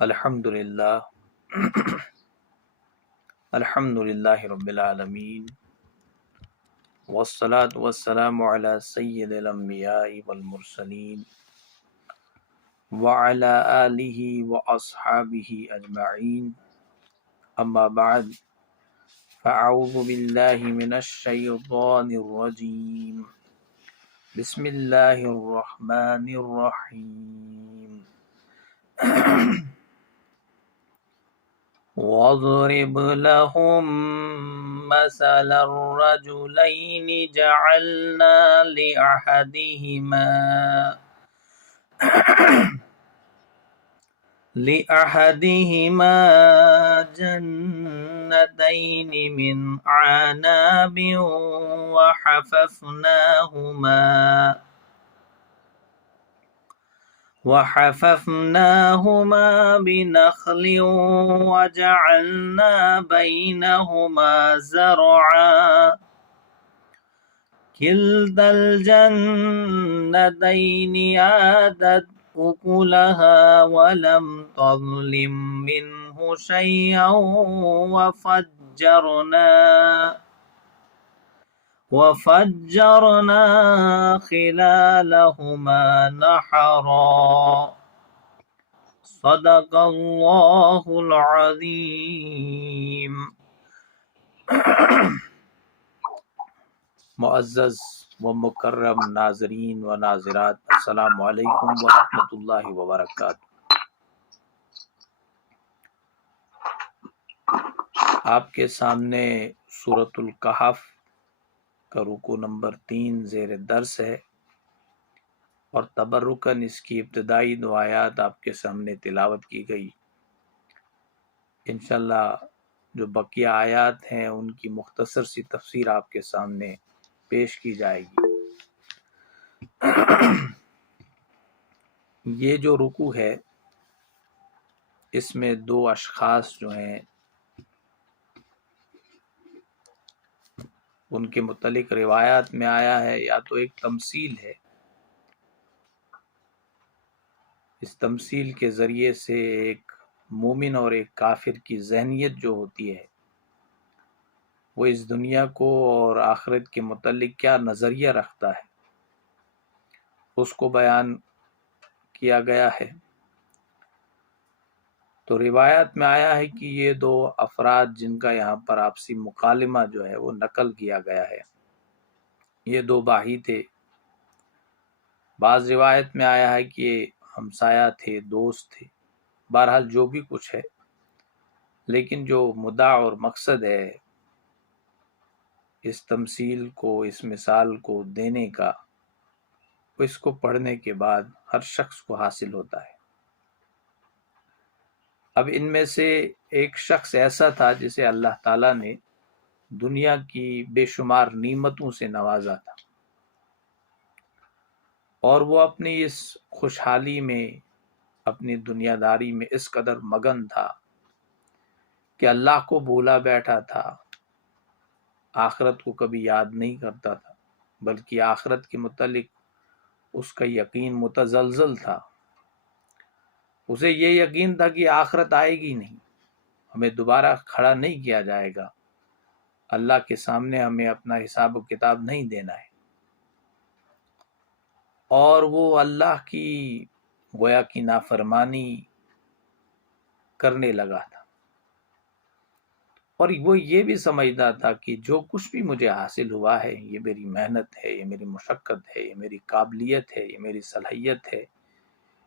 الحمدللہ الحمدللہ رب العالمین والصلاة والسلام علی سید الانبیاء والمرسلین وعلی آلہ واصحابہ اجمعین، اما بعد فاعوذ باللہ من الشیطان الرجیم، بسم اللہ الرحمن الرحیم۔ وَاضْرِبْ لَهُم مَّثَلَ الرَّجُلَيْنِ جَعَلْنَا لِأَحَدِهِمَا جَنَّتَيْنِ مِنْ أَعْنَابٍ وحففناهما بنخل وجعلنا بينهما زرعا كلتا الجنتين آتت أكلها ولم تظلم منه شيئا وفجرنا خلالهما نهرا۔ صدق اللہ العظیم۔ معزز و مکرم ناظرین و ناظرات، السلام علیکم ورحمۃ اللہ وبرکاتہ۔ آپ کے سامنے سورۃ الکہف کا رکوع نمبر 3 زیر درس ہے، اور تبرکاً اس کی ابتدائی 2 آیات آپ کے سامنے تلاوت کی گئی۔ انشاءاللہ جو بقیہ آیات ہیں ان کی مختصر سی تفسیر آپ کے سامنے پیش کی جائے گی۔ یہ جو رکوع ہے اس میں 2 اشخاص جو ہیں ان کے متعلق روایات میں آیا ہے، یا تو ایک تمثیل ہے، اس تمثیل کے ذریعے سے ایک مومن اور ایک کافر کی ذہنیت جو ہوتی ہے وہ اس دنیا کو اور آخرت کے متعلق کیا نظریہ رکھتا ہے اس کو بیان کیا گیا ہے۔ تو روایت میں آیا ہے کہ یہ 2 افراد جن کا یہاں پر آپسی مکالمہ جو ہے وہ نقل کیا گیا ہے، یہ 2 بھائی تھے۔ بعض روایت میں آیا ہے کہ یہ ہمسایہ تھے، دوست تھے، بہرحال جو بھی کچھ ہے، لیکن جو مدعا اور مقصد ہے اس تمثیل کو، اس مثال کو دینے کا، اس کو پڑھنے کے بعد ہر شخص کو حاصل ہوتا ہے۔ اب ان میں سے ایک شخص ایسا تھا جسے اللہ تعالیٰ نے دنیا کی بے شمار نعمتوں سے نوازا تھا، اور وہ اپنی اس خوشحالی میں، اپنی دنیا داری میں اس قدر مگن تھا کہ اللہ کو بھولا بیٹھا تھا، آخرت کو کبھی یاد نہیں کرتا تھا، بلکہ آخرت کے متعلق اس کا یقین متزلزل تھا۔ اسے یہ یقین تھا کہ آخرت آئے گی نہیں، ہمیں دوبارہ کھڑا نہیں کیا جائے گا، اللہ کے سامنے ہمیں اپنا حساب و کتاب نہیں دینا ہے، اور وہ اللہ کی گویا کی نافرمانی کرنے لگا تھا، اور وہ یہ بھی سمجھتا تھا کہ جو کچھ بھی مجھے حاصل ہوا ہے یہ میری محنت ہے، یہ میری مشقت ہے، یہ میری قابلیت ہے، یہ میری صلاحیت ہے،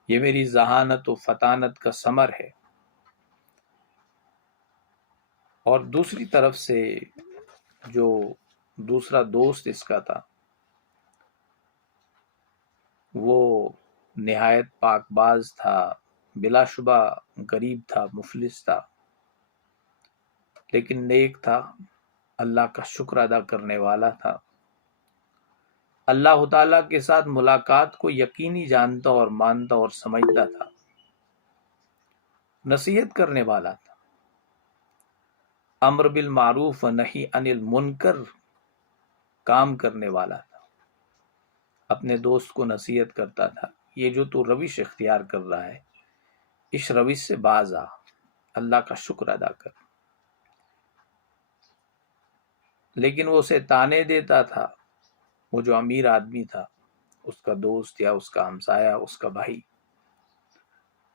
یہ میری ذہانت و فطانت کا ثمر ہے۔ اور دوسری طرف سے جو دوسرا دوست اس کا تھا وہ نہایت پاک باز تھا، بلا شبہ غریب تھا، مفلس تھا، لیکن نیک تھا، اللہ کا شکر ادا کرنے والا تھا۔ اللہ تعالیٰ کے ساتھ ملاقات کو یقینی جانتا اور مانتا اور سمجھتا تھا، نصیحت کرنے والا تھا، امر بالمعروف و نہی عن المنکر کام کرنے والا تھا، اپنے دوست کو نصیحت کرتا تھا، یہ جو تو روش اختیار کر رہا ہے اس روش سے باز آ، اللہ کا شکر ادا کر۔ لیکن وہ اسے تانے دیتا تھا، وہ جو امیر آدمی تھا، اس کا دوست یا اس کا ہمسایہ، اس کا بھائی،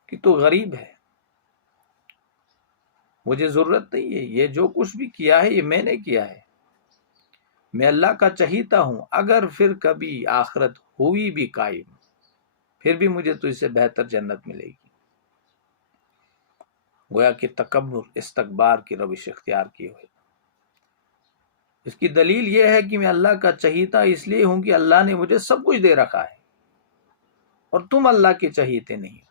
کہ تو غریب ہے، مجھے ضرورت نہیں ہے، یہ جو کچھ بھی کیا ہے یہ میں نے کیا ہے، میں اللہ کا چہیتا ہوں، اگر پھر کبھی آخرت ہوئی بھی قائم پھر بھی مجھے تو اس سے بہتر جنت ملے گی۔ گویا کہ تکبر، استکبار کی روش اختیار کیے ہوئے۔ اس کی دلیل یہ ہے کہ میں اللہ کا چہیتا اس لیے ہوں کہ اللہ نے مجھے سب کچھ دے رکھا ہے اور تم اللہ کے چہیتے نہیں ہو۔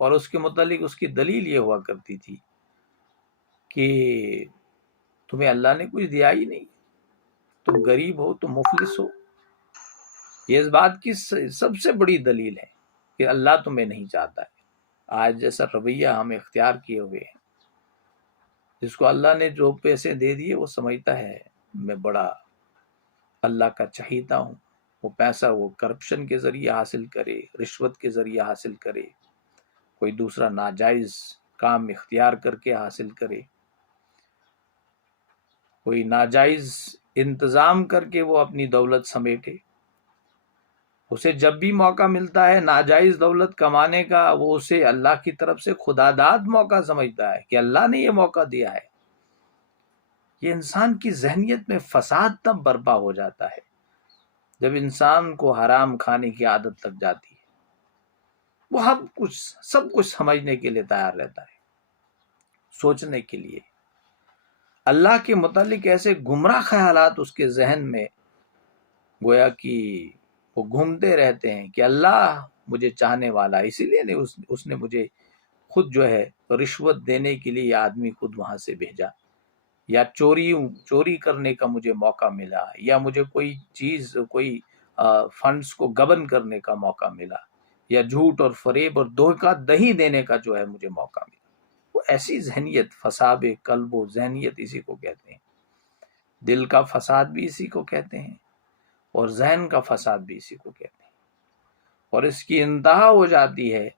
اور اس کے متعلق اس کی دلیل یہ ہوا کرتی تھی کہ تمہیں اللہ نے کچھ دیا ہی نہیں، تم غریب ہو، تم مفلس ہو۔ یہ اس بات کی سب سے بڑی دلیل ہے کہ اللہ تمہیں نہیں چاہتا ہے۔ آج جیسا رویہ ہم اختیار کیے ہوئے ہیں، جس کو اللہ نے جو پیسے دے دیے وہ سمجھتا ہے میں بڑا اللہ کا چہیتا ہوں، وہ پیسہ وہ کرپشن کے ذریعے حاصل کرے، رشوت کے ذریعے حاصل کرے، کوئی دوسرا ناجائز کام اختیار کر کے حاصل کرے، کوئی ناجائز انتظام کر کے وہ اپنی دولت سمیٹے۔ اسے جب بھی موقع ملتا ہے ناجائز دولت کمانے کا، وہ اسے اللہ کی طرف سے خداداد موقع سمجھتا ہے کہ اللہ نے یہ موقع دیا ہے۔ یہ انسان کی ذہنیت میں فساد تب برپا ہو جاتا ہے جب انسان کو حرام کھانے کی عادت لگ جاتی ہے۔ وہ سب کچھ سمجھنے کے لیے تیار رہتا ہے، سوچنے کے لیے۔ اللہ کے متعلق ایسے گمراہ خیالات اس کے ذہن میں گویا کہ وہ گھومتے رہتے ہیں کہ اللہ مجھے چاہنے والا ہے، اسی لیے اس نے مجھے خود جو ہے رشوت دینے کے لیے یہ آدمی خود وہاں سے بھیجا، یا چوری کرنے کا مجھے موقع ملا، یا مجھے کوئی چیز، کوئی فنڈز کو گبن کرنے کا موقع ملا، یا جھوٹ اور فریب اور دھوکہ دہی دینے کا جو ہے مجھے موقع ملا۔ وہ ایسی ذہنیت، فساد قلب و ذہنیت اسی کو کہتے ہیں۔ دل کا فساد بھی اسی کو کہتے ہیں اور ذہن کا فساد بھی اسی کو کہتے ہیں۔ اور اس کی انتہا ہو جاتی ہے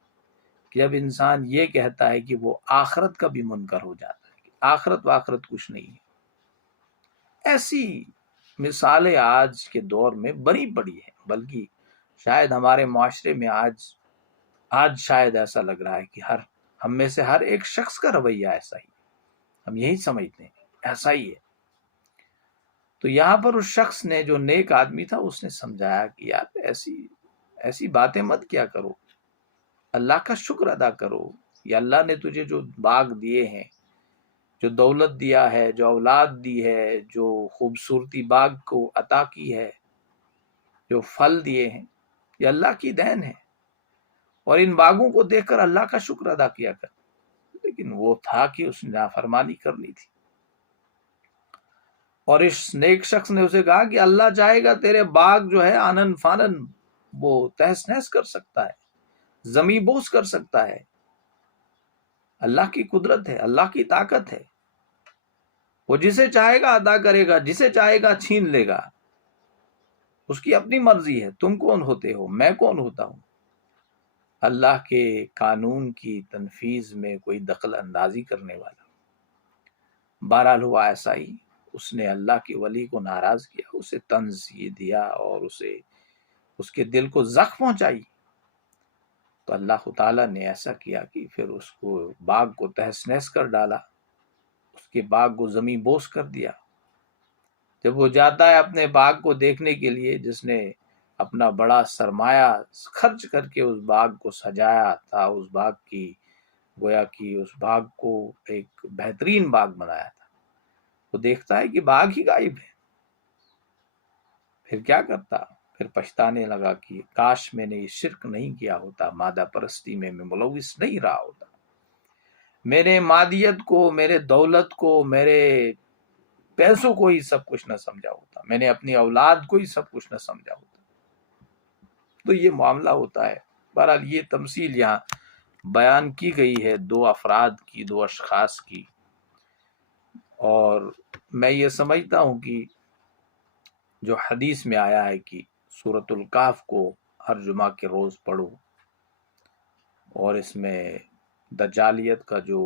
کہ جب انسان یہ کہتا ہے کہ وہ آخرت کا بھی منکر ہو جاتا ہے، کہ آخرت واخرت کچھ نہیں ہے۔ ایسی مثالیں آج کے دور میں بڑی بڑی ہیں، بلکہ شاید ہمارے معاشرے میں آج شاید ایسا لگ رہا ہے کہ ہم میں سے ہر ایک شخص کا رویہ ایسا ہی، ہم یہی سمجھتے ہیں ایسا ہی ہے۔ تو یہاں پر اس شخص نے، جو نیک آدمی تھا، اس نے سمجھایا کہ یار ایسی باتیں مت کیا کرو، اللہ کا شکر ادا کرو، یا اللہ نے تجھے جو باغ دیے ہیں، جو دولت دیا ہے، جو اولاد دی ہے، جو خوبصورتی باغ کو عطا کی ہے، جو پھل دیے ہیں، یہ اللہ کی دین ہے، اور ان باغوں کو دیکھ کر اللہ کا شکر ادا کیا کر۔ لیکن وہ تھا کہ اس نے نافرمانی کرنی تھی، اور اس نیک شخص نے اسے کہا کہ اللہ چاہے گا تیرے باغ جو ہے آنن فانن وہ تہس نہس کر سکتا ہے، زمیں بوس کر سکتا ہے۔ اللہ کی قدرت ہے، اللہ کی طاقت ہے، وہ جسے چاہے گا عطا کرے گا، جسے چاہے گا چھین لے گا، اس کی اپنی مرضی ہے۔ تم کون ہوتے ہو، میں کون ہوتا ہوں اللہ کے قانون کی تنفیذ میں کوئی دخل اندازی کرنے والا؟ بہرحال ہوا ایسا ہی، اس نے اللہ کے ولی کو ناراض کیا، اسے طنز یہ دیا اور اس کے دل کو زخم پہنچائی۔ تو اللہ تعالیٰ نے ایسا کیا کہ پھر اس کو باغ کو تہس نہس کر ڈالا، اس کے باغ کو زمین بوس کر دیا۔ جب وہ جاتا ہے اپنے باغ کو دیکھنے کے لیے، جس نے اپنا بڑا سرمایہ خرچ کر کے اس باغ کو سجایا تھا، اس باغ کی گویا کہ اس باغ کو ایک بہترین باغ بنایا تھا، وہ دیکھتا ہے کہ باغ ہی غائب ہے۔ پھر کیا کرتا؟ پھر پچھتانے لگا کہ کاش میں نے یہ شرک نہیں کیا ہوتا، مادہ پرستی میں ملوث نہیں رہا ہوتا، میرے مادیت کو، میرے دولت کو، میرے پیسوں کو ہی سب کچھ نہ سمجھا ہوتا، میں نے اپنی اولاد کو ہی سب کچھ نہ سمجھا ہوتا۔ تو یہ معاملہ ہوتا ہے۔ بہرحال یہ تمثیل یہاں بیان کی گئی ہے دو افراد کی، دو اشخاص کی، اور میں یہ سمجھتا ہوں کہ جو حدیث میں آیا ہے کہ سورۃ الکہف کو ہر جمعہ کے روز پڑھو، اور اس میں دجالیت کا جو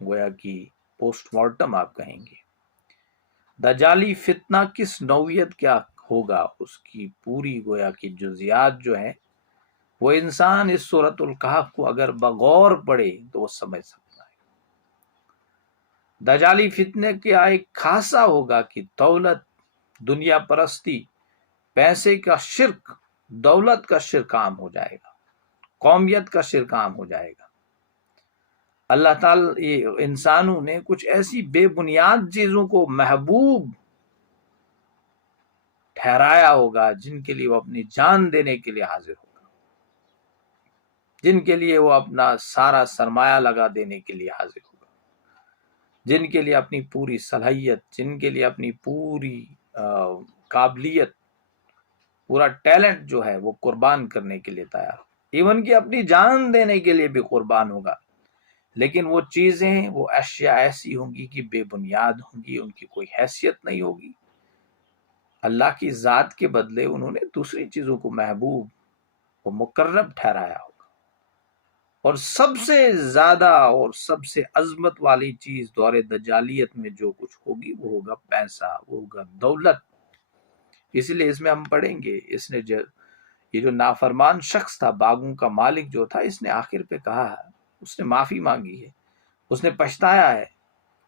گویا کہ پوسٹ مارٹم آپ کہیں گے، دجالی فتنہ کس نوعیت کیا ہوگا، اس کی پوری گویا کی جزیات جو ہیں وہ انسان اس سورۃ الکہف کو اگر بغور پڑھے تو وہ سمجھ سکتا ہے۔ دجالی فتنے کا ایک خاصہ ہوگا کہ دولت، دنیا پرستی، پیسے کا شرک، دولت کا شرک عام ہو جائے گا، قومیت کا شرک عام ہو جائے گا۔ اللہ تعالی انسانوں نے کچھ ایسی بے بنیاد چیزوں کو محبوب ٹھہرایا ہوگا جن کے لیے وہ اپنی جان دینے کے لیے حاضر ہوگا، جن کے لیے وہ اپنا سارا سرمایہ لگا دینے کے لیے حاضر ہوگا، جن کے لیے اپنی پوری صلاحیت، جن کے لیے اپنی پوری قابلیت، پورا ٹیلنٹ جو ہے وہ قربان کرنے کے لیے تیار ہو، ایون کہ اپنی جان دینے کے لیے بھی قربان ہوگا۔ لیکن وہ چیزیں، وہ اشیاء ایسی ہوں گی کہ بے بنیاد ہوں گی، ان کی کوئی حیثیت نہیں ہوگی۔ اللہ کی ذات کے بدلے انہوں نے دوسری چیزوں کو محبوب و مقرب ٹھہرایا ہوگا۔ اور سب سے زیادہ اور سب سے عظمت والی چیز دور دجالیت میں جو کچھ ہوگی وہ ہوگا پیسہ، وہ ہوگا دولت۔ اس لیے اس میں ہم پڑھیں گے، اس نے یہ جو نافرمان شخص تھا، باغوں کا مالک جو تھا، اس نے آخر پہ کہا ہے، اس نے معافی مانگی ہے، اس نے پچھتایا ہے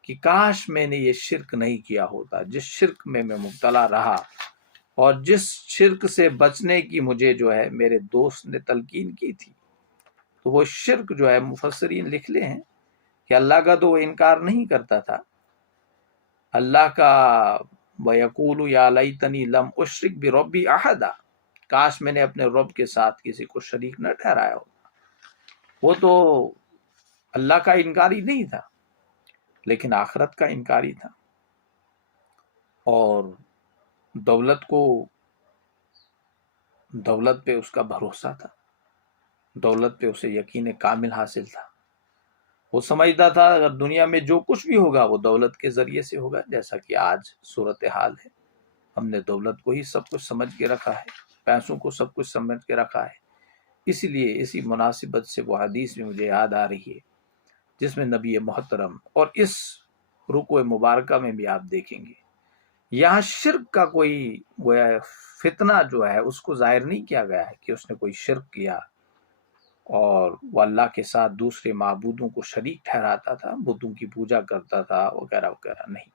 کہ کاش میں نے یہ شرک نہیں کیا ہوتا، جس شرک میں مبتلا رہا اور جس شرک سے بچنے کی مجھے جو ہے میرے دوست نے تلقین کی تھی۔ تو وہ شرک جو ہے مفسرین لکھ لے ہیں کہ اللہ کا تو وہ انکار نہیں کرتا تھا، اللہ کا وَيَقُولُ يَا لَيْتَنِي لَمْ أُشْرِكْ بِرَبِّي أَحَدًا، کاش میں نے اپنے رب کے ساتھ کسی کو شریک نہ ٹھہرایا ہوتا۔ وہ تو اللہ کا انکاری نہیں تھا لیکن آخرت کا انکاری تھا، اور دولت پہ اس کا بھروسہ تھا، دولت پہ اسے یقین کامل حاصل تھا۔ وہ سمجھتا تھا اگر دنیا میں جو کچھ بھی ہوگا وہ دولت کے ذریعے سے ہوگا، جیسا کہ آج صورتحال ہے۔ ہم نے دولت کو ہی سب کچھ سمجھ کے رکھا ہے، پیسوں کو سب کچھ سمجھ کے رکھا ہے۔ اسی لیے اسی مناسبت سے وہ حدیث میں مجھے یاد آ رہی ہے جس میں نبی محترم، اور اس رکوع مبارکہ میں بھی آپ دیکھیں گے، یہاں شرک کا کوئی گویا فتنہ جو ہے اس کو ظاہر نہیں کیا گیا ہے کہ اس نے کوئی شرک کیا اور وہ اللہ کے ساتھ دوسرے معبودوں کو شریک ٹھہراتا تھا، بتوں کی پوجا کرتا تھا وغیرہ وغیرہ۔ نہیں،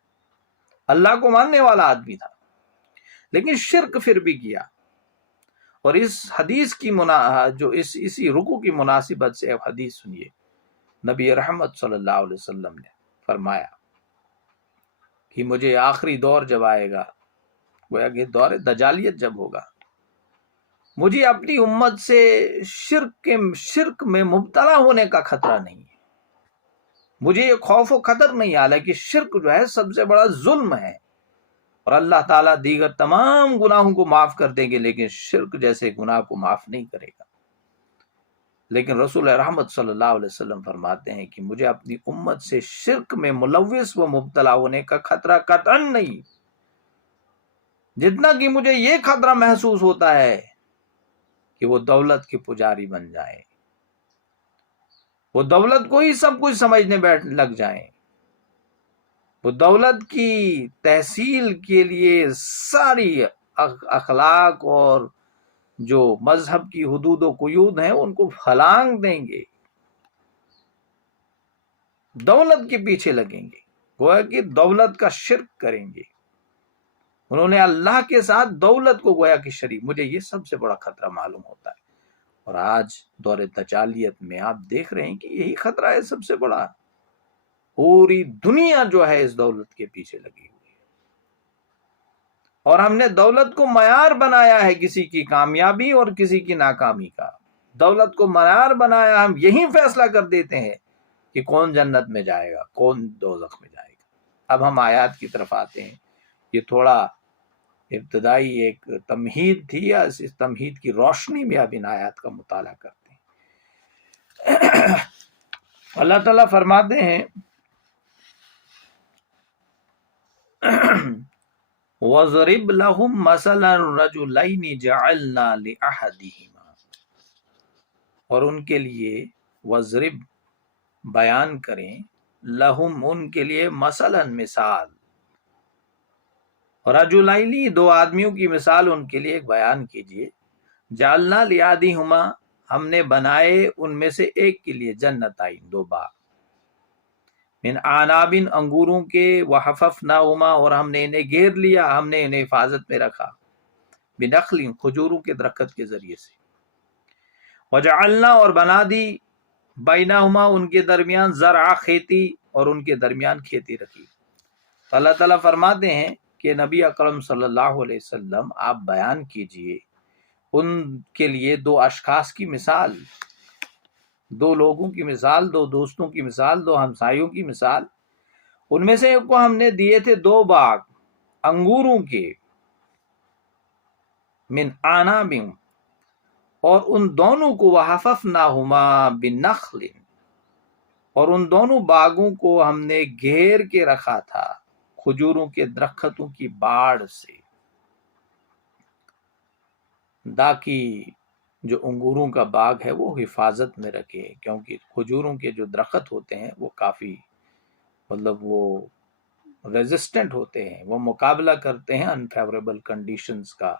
اللہ کو ماننے والا آدمی تھا لیکن شرک پھر بھی کیا۔ اور اس حدیث کی اسی رکوع کی مناسبت سے اب حدیث سنیے، نبی رحمت صلی اللہ علیہ وسلم نے فرمایا کہ مجھے آخری دور جب آئے گا، گویا کہ دور دجالیت جب ہوگا، مجھے اپنی امت سے شرک میں مبتلا ہونے کا خطرہ نہیں ہے، مجھے یہ خوف و خطر نہیں، حالانکہ شرک جو ہے سب سے بڑا ظلم ہے، اور اللہ تعالیٰ دیگر تمام گناہوں کو معاف کر دیں گے لیکن شرک جیسے گناہ کو معاف نہیں کرے گا۔ لیکن رسول رحمت صلی اللہ علیہ وسلم فرماتے ہیں کہ مجھے اپنی امت سے شرک میں ملوث و مبتلا ہونے کا خطرہ قطعاً نہیں، جتنا کہ مجھے یہ خطرہ محسوس ہوتا ہے کہ وہ دولت کے پجاری بن جائیں، وہ دولت کو ہی سب کچھ سمجھنے لگ جائیں، وہ دولت کی تحصیل کے لیے ساری اخلاق اور جو مذہب کی حدود و قیود ہیں ان کو پھلانگ دیں گے، دولت کے پیچھے لگیں گے، گویا کہ دولت کا شرک کریں گے۔ انہوں نے اللہ کے ساتھ دولت کو گویا کہ شریک، مجھے یہ سب سے بڑا خطرہ معلوم ہوتا ہے۔ اور آج دور دجالیت میں آپ دیکھ رہے ہیں کہ یہی خطرہ ہے سب سے بڑا، پوری دنیا جو ہے اس دولت کے پیچھے لگی ہوئی ہے، اور ہم نے دولت کو معیار بنایا ہے کسی کی کامیابی اور کسی کی ناکامی کا، دولت کو معیار بنایا، ہم یہی فیصلہ کر دیتے ہیں کہ کون جنت میں جائے گا، کون دوزخ میں جائے گا۔ اب ہم آیات کی طرف آتے ہیں، یہ تھوڑا ابتدائی ایک تمہید تھی، یا اس تمہید کی روشنی میں اب ان آیات کا مطالعہ کرتے ہیں۔ اللہ تعالیٰ فرماتے ہیں وَضْرِبْ لَهُمْ مَثَلًا رَجُلَيْنِ جَعَلْنَا لِأَحَدِهِمَا، اور ان کے لیے وَضْرِبْ بیان کریں، لَهُمْ ان کے لیے مثلا مثال، رجلینی دو آدمیوں کی مثال ان کے لیے ایک بیان کیجئے، جعلنا لِأَحَدِهِمَا ہم نے بنائے ان میں سے ایک کے لیے جنتائن دو باغ، من اعناب انگوروں کے، وحففناہما اور ہم نے انہیں گھیر لیا، ہم نے انہیں حفاظت میں رکھا، بنخل کھجوروں کے درخت کے ذریعے سے، وجعلنا اور بنا دی، بینہما ان کے درمیان، زرع کھیتی، اور ان کے درمیان کھیتی رکھی۔ تو اللہ تعالیٰ فرماتے ہیں کہ نبی اکرم صلی اللہ علیہ وسلم آپ بیان کیجئے ان کے لیے دو اشخاص کی مثال، دو لوگوں کی مثال، دو دوستوں کی مثال، دو ہمسایوں کی مثال۔ ان میں سے ایک کو ہم نے دیے تھے دو باغ انگوروں کے، من اعناب، اور ان دونوں کو وحففناہما بنخل، اور ان دونوں باغوں کو ہم نے گھیر کے رکھا تھا کھجوروں کے درختوں کی باڑ سے، تاکہ جو انگوروں کا باغ ہے وہ حفاظت میں رکھے، کیونکہ کھجوروں کے جو درخت ہوتے ہیں وہ کافی وہ ریزسٹنٹ ہوتے ہیں، وہ مقابلہ کرتے ہیں انفیوریبل کنڈیشنز کا،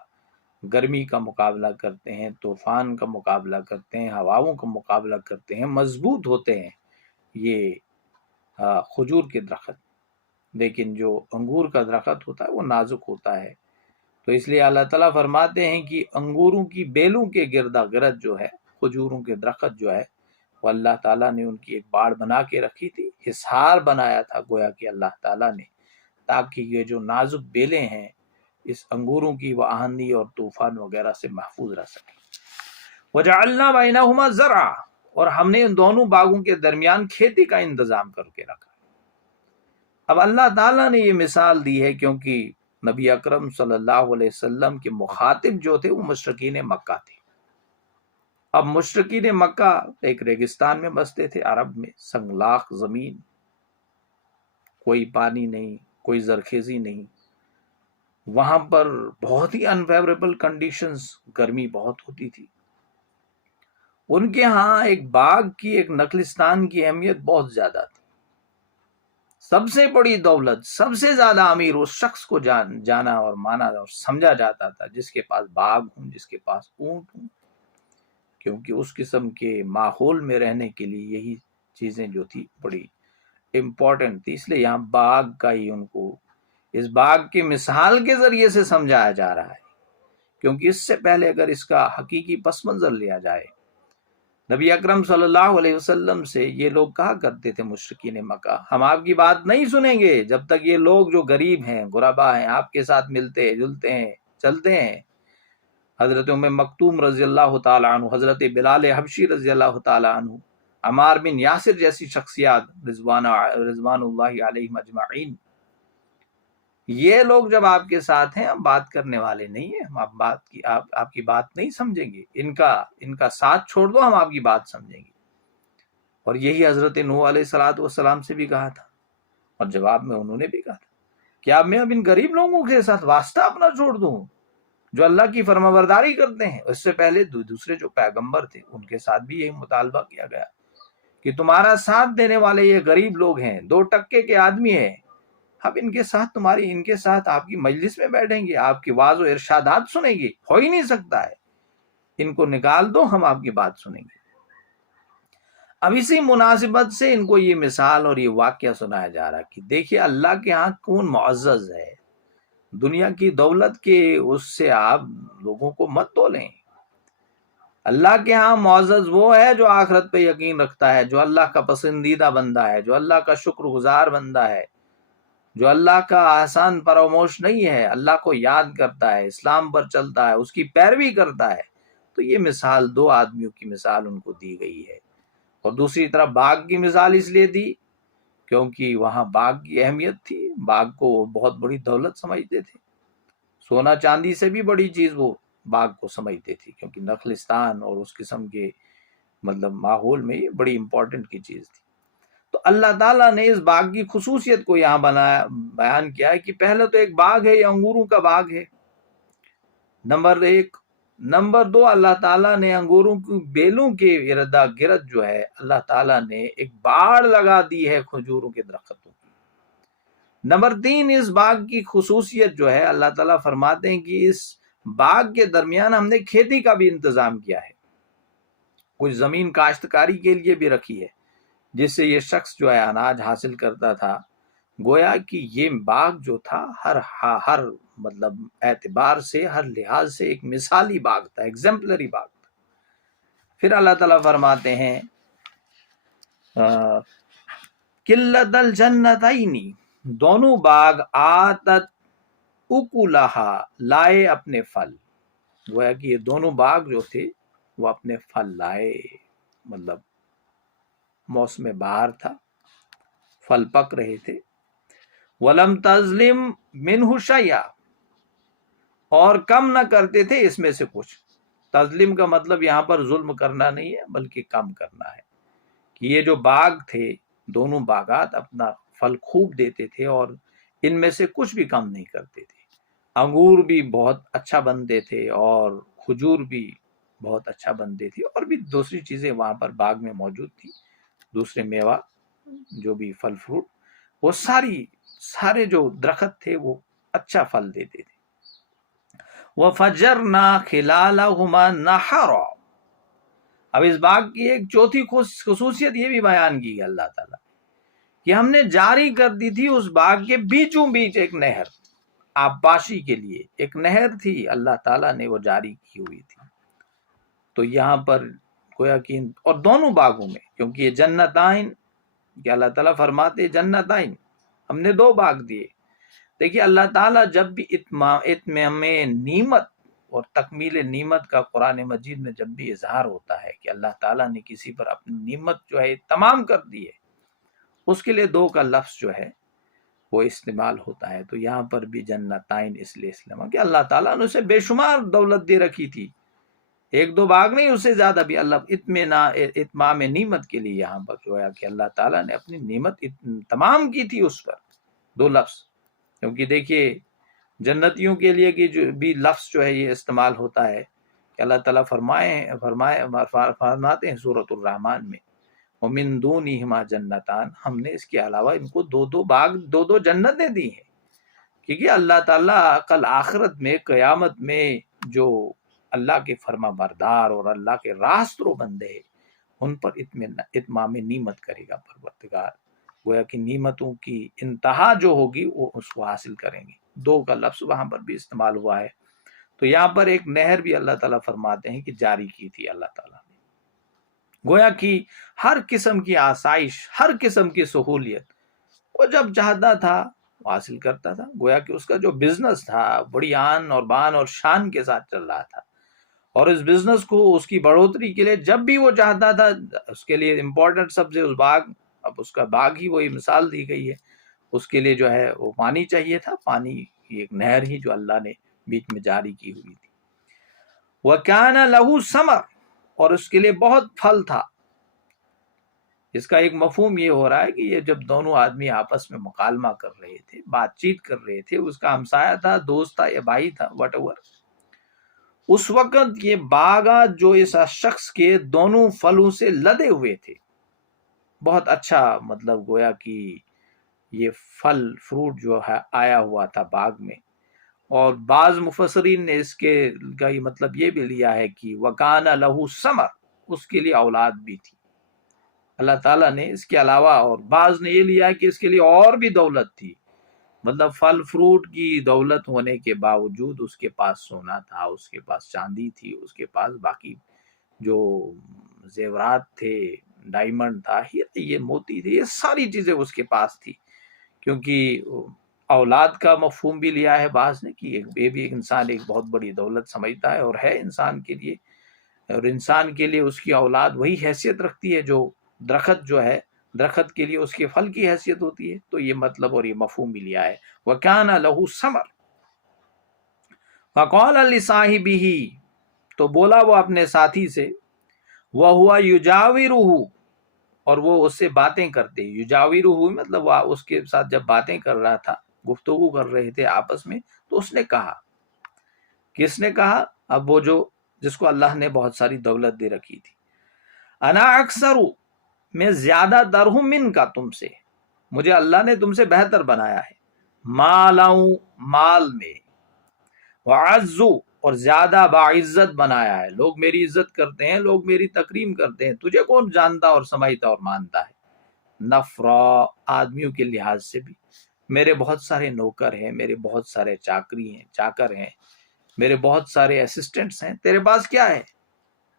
گرمی کا مقابلہ کرتے ہیں، طوفان کا مقابلہ کرتے ہیں، ہواؤں کا مقابلہ کرتے ہیں، مضبوط ہوتے ہیں یہ کھجور کے درخت، لیکن جو انگور کا درخت ہوتا ہے وہ نازک ہوتا ہے۔ تو اس لیے اللہ تعالیٰ فرماتے ہیں کہ انگوروں کی بیلوں کے گردا گرد جو ہے، کھجوروں کے درخت جو ہے، وہ اللہ تعالیٰ نے ان کی ایک باڑ بنا کے رکھی تھی، حصار بنایا تھا گویا کہ اللہ تعالیٰ نے، تاکہ یہ جو نازک بیلیں ہیں اس انگوروں کی وہ آندھی اور طوفان وغیرہ سے محفوظ رہ سکیں۔ وَجَعَلْنَا بَيْنَهُمَا زَرْعًا، اور ہم نے ان دونوں باغوں کے درمیان کھیتی کا انتظام کر کے رکھا۔ اب اللہ تعالیٰ نے یہ مثال دی ہے کیونکہ نبی اکرم صلی اللہ علیہ وسلم کے مخاطب جو تھے وہ مشرکین مکہ تھے۔ اب مشرکین مکہ ایک ریگستان میں بستے تھے، عرب میں سنگلاخ زمین، کوئی پانی نہیں، کوئی زرخیزی نہیں، وہاں پر بہت ہی انفیوریبل کنڈیشنز، گرمی بہت ہوتی تھی۔ ان کے ہاں ایک باغ کی، ایک نخلستان کی اہمیت بہت زیادہ تھی۔ سب سے بڑی دولت، سب سے زیادہ امیر اس شخص کو جانا اور مانا اور سمجھا جاتا تھا جس کے پاس باغ ہوں، جس کے پاس اونٹ ہوں، کیونکہ اس قسم کے ماحول میں رہنے کے لیے یہی چیزیں جو تھی بڑی امپورٹنٹ تھی۔ اس لیے یہاں باغ کا ہی ان کو اس باغ کی مثال کے ذریعے سے سمجھایا جا رہا ہے، کیونکہ اس سے پہلے اگر اس کا حقیقی پس منظر لیا جائے، نبی اکرم صلی اللہ علیہ وسلم سے یہ لوگ کہا کرتے تھے مشرکین مکہ، ہم آپ کی بات نہیں سنیں گے جب تک یہ لوگ جو غریب ہیں، غربا ہیں، آپ کے ساتھ ملتے جلتے ہیں، چلتے ہیں۔ حضرت ام مکتوم رضی اللہ تعالی عنہ، حضرت بلال حبشی رضی اللہ تعالی عنہ، عمار بن یاسر جیسی شخصیات رضوان اللہ علیہم اجمعین، یہ لوگ جب آپ کے ساتھ ہیں، ہم بات کرنے والے نہیں ہیں، ہم آپ کی بات نہیں سمجھیں گے، ان کا ساتھ چھوڑ دو، ہم آپ کی بات سمجھیں گے۔ اور یہی حضرت نوح علیہ السلام سے بھی کہا تھا، اور جواب میں انہوں نے بھی کہا تھا، کیا میں اب ان غریب لوگوں کے ساتھ واسطہ اپنا چھوڑ دوں جو اللہ کی فرمانبرداری کرتے ہیں؟ اس سے پہلے دوسرے جو پیغمبر تھے ان کے ساتھ بھی یہی مطالبہ کیا گیا کہ تمہارا ساتھ دینے والے یہ غریب لوگ ہیں، 2% کے آدمی ہیں، اب ان کے ساتھ آپ کی مجلس میں بیٹھیں گے، آپ کی واعظ و ارشادات سنیں گے، ہو ہی نہیں سکتا ہے، ان کو نکال دو، ہم آپ کی بات سنیں گے۔ اب اسی مناسبت سے ان کو یہ مثال اور یہ واقعہ سنایا جا رہا ہے کہ دیکھیے اللہ کے ہاں کون معزز ہے، دنیا کی دولت کے اس سے آپ لوگوں کو مت تولیں۔ اللہ کے ہاں معزز وہ ہے جو آخرت پہ یقین رکھتا ہے، جو اللہ کا پسندیدہ بندہ ہے، جو اللہ کا شکر گزار بندہ ہے، جو اللہ کا احسان فراموش نہیں ہے، اللہ کو یاد کرتا ہے، اسلام پر چلتا ہے، اس کی پیروی کرتا ہے۔ تو یہ مثال دو آدمیوں کی مثال ان کو دی گئی ہے۔ اور دوسری طرف باغ کی مثال اس لیے دی کیونکہ وہاں باغ کی اہمیت تھی، باغ کو بہت بڑی دولت سمجھتے تھے۔ سونا چاندی سے بھی بڑی چیز وہ باغ کو سمجھتے تھی، کیونکہ نخلستان اور اس قسم کے مطلب ماحول میں یہ بڑی امپورٹنٹ کی چیز تھی۔ تو اللہ تعالیٰ نے اس باغ کی خصوصیت کو یہاں بیان کیا ہے کہ پہلے تو ایک باغ ہے، یہ انگوروں کا باغ ہے، نمبر 1۔ نمبر 2، اللہ تعالیٰ نے انگوروں کی بیلوں کے ارد گرد جو ہے اللہ تعالیٰ نے ایک باڑ لگا دی ہے کھجوروں کے درختوں کی۔ نمبر 3، اس باغ کی خصوصیت جو ہے اللہ تعالیٰ فرماتے ہیں کہ اس باغ کے درمیان ہم نے کھیتی کا بھی انتظام کیا ہے، کچھ زمین کاشتکاری کے لیے بھی رکھی ہے، جس سے یہ شخص جو ہے اناج حاصل کرتا تھا۔ گویا کہ یہ باغ جو تھا ہر مطلب اعتبار سے، ہر لحاظ سے ایک مثالی باغ تھا، ایگزمپلری باغ تھا۔ پھر اللہ تعالیٰ فرماتے ہیں قلت الجنتین، دونوں باغ آتت اکلہا، لائے اپنے پھل۔ گویا کہ یہ دونوں باغ جو تھے وہ اپنے پھل لائے، مطلب موسم بہار تھا، پھل پک رہے تھے۔ وَلَمْ تَظْلِمْ مِنْهُ شَيْئًا، اور کم نہ کرتے تھے اس میں سے کچھ۔ تظلم کا مطلب یہاں پر ظلم کرنا نہیں ہے بلکہ کم کرنا ہے، کہ یہ جو باغ تھے، دونوں باغات اپنا پھل خوب دیتے تھے اور ان میں سے کچھ بھی کم نہیں کرتے تھے۔ انگور بھی بہت اچھا بنتے تھے اور کھجور بھی بہت اچھا بنتے تھے، اور بھی دوسری چیزیں وہاں پر باغ میں موجود تھی، دوسرے میوہ جو بھی پھل فروٹ، وہ سارے جو درخت تھے وہ اچھا پھل دیتے تھے۔ وَفَجَّرْنَا خِلَالَهُمَا نَهَرًا، اب اس باغ کی ایک چوتھی خصوصیت یہ بھی بیان کی ہے اللہ تعالیٰ کہ ہم نے جاری کر دی تھی اس باغ کے بیچوں بیچ ایک نہر، آبپاشی کے لیے ایک نہر تھی، اللہ تعالیٰ نے وہ جاری کی ہوئی تھی۔ تو یہاں پر گویا کہ اور دونوں باغوں میں، کیونکہ یہ جنتائن کہ اللہ تعالیٰ فرماتے جنتائن، ہم نے 2 باغ دیے۔ دیکھیے اللہ تعالیٰ جب بھی ہمیں نعمت اور تکمیل نعمت کا قرآن مجید میں جب بھی اظہار ہوتا ہے کہ اللہ تعالیٰ نے کسی پر اپنی نعمت جو ہے تمام کر دی ہے، اس کے لیے 2 کا لفظ جو ہے وہ استعمال ہوتا ہے۔ تو یہاں پر بھی جنتائن اس لیے استعمال کہ اللہ تعالیٰ نے اسے بے شمار دولت دے رکھی تھی، 1-2 باغ نہیں، اس سے زیادہ بھی، اللہ اتمام نعمت کے لیے یہاں پر جو ہے کہ اللہ تعالیٰ نے اپنی نعمت تمام کی تھی اس پر، 2 لفظ۔ کیونکہ دیکھیے جنتیوں کے لیے کہ جو بھی لفظ جو ہے یہ استعمال ہوتا ہے کہ اللہ تعالیٰ فرماتے ہیں سورۃ الرحمن میں وَمِن دُونِهِمَا جَنَّتَانِ، ہم نے اس کے علاوہ ان کو 2 باغ، 2 جنتیں دی ہیں، کیونکہ اللہ تعالیٰ کل آخرت میں، قیامت میں جو اللہ کے فرما بردار اور اللہ کے راسترو بندے ان پر اتمام نعمت کرے گا پروردگار، گویا کہ نعمتوں کی انتہا جو ہوگی وہ اس کو حاصل کریں گے۔ 2 کا لفظ وہاں پر بھی استعمال ہوا ہے۔ تو یہاں پر ایک نہر بھی اللہ تعالیٰ فرماتے ہیں کہ جاری کی تھی اللہ تعالیٰ نے، گویا کہ ہر قسم کی آسائش، ہر قسم کی سہولیت وہ جب چاہتا تھا وہ حاصل کرتا تھا۔ گویا کہ اس کا جو بزنس تھا بڑی آن اور بان اور شان کے ساتھ چل رہا تھا، اور اس بزنس کو، اس کی بڑھوتری کے لیے جب بھی وہ چاہتا تھا، اس کے لیے امپورٹنٹ سب سے اس باغ، اب اس کا باغ ہی وہی مثال دی گئی ہے، اس کے لیے جو ہے وہ پانی چاہیے تھا، پانی کی ایک نہر ہی جو اللہ نے بیچ میں جاری کی ہوئی تھی۔ وَكَانَ لَهُ ثَمَرٌ، اور اس کے لیے بہت پھل تھا۔ اس کا ایک مفہوم یہ ہو رہا ہے کہ یہ جب دونوں آدمی آپس میں مکالمہ کر رہے تھے، بات چیت کر رہے تھے، اس کا ہمسایہ تھا، دوست تھا یا بھائی تھا، وٹ ایور، اس وقت یہ باغات جو اس شخص کے دونوں پھلوں سے لدے ہوئے تھے، بہت اچھا، مطلب گویا کہ یہ پھل فروٹ جو ہے آیا ہوا تھا باغ میں۔ اور بعض مفسرین نے اس کے کا یہ مطلب یہ بھی لیا ہے کہ وَكَانَ لَهُ ثَمَرٌ، اس کے لیے اولاد بھی تھی اللہ تعالیٰ نے اس کے علاوہ، اور بعض نے یہ لیا ہے کہ اس کے لیے اور بھی دولت تھی، مطلب پھل فروٹ کی دولت ہونے کے باوجود اس کے پاس سونا تھا، اس کے پاس چاندی تھی، اس کے پاس باقی جو زیورات تھے، ڈائمنڈ تھا، یہ موتی تھے، یہ ساری چیزیں اس کے پاس تھی۔ کیونکہ اولاد کا مفہوم بھی لیا ہے بعض نے کہ یہ بھی ایک انسان ایک بہت بڑی دولت سمجھتا ہے، اور ہے انسان کے لیے، اور انسان کے لیے اس کی اولاد وہی حیثیت رکھتی ہے جو درخت جو ہے، درخت کے لیے اس کے پھل کی حیثیت ہوتی ہے۔ تو یہ مطلب اور یہ مفہوم بھی لیا ہے وَكَانَ لَهُ ثَمَرٌ۔ فقال لصاحبہ، تو بولا وہ اپنے ساتھی سے، وہو یجاورہ، اور وہ اس سے باتیں کرتے، یجاورہ مطلب وہ اس کے ساتھ جب باتیں کر رہا تھا، گفتگو کر رہے تھے آپس میں، تو اس نے کہا، کس نے کہا؟ اب وہ جو جس کو اللہ نے بہت ساری دولت دے رکھی تھی، انا اکثر، میں زیادہ تر ہوں من کا، تم سے، مجھے اللہ نے تم سے بہتر بنایا ہے، مالاؤں مال میں، وعزو، اور زیادہ باعزت بنایا ہے، لوگ میری عزت کرتے ہیں، لوگ میری تکریم کرتے ہیں، تجھے کون جانتا اور سمجھتا اور مانتا ہے، نفرا، آدمیوں کے لحاظ سے بھی، میرے بہت سارے نوکر ہیں، میرے بہت سارے چاکری ہیں، چاکر ہیں، میرے بہت سارے اسسٹنٹس ہیں، تیرے پاس کیا ہے؟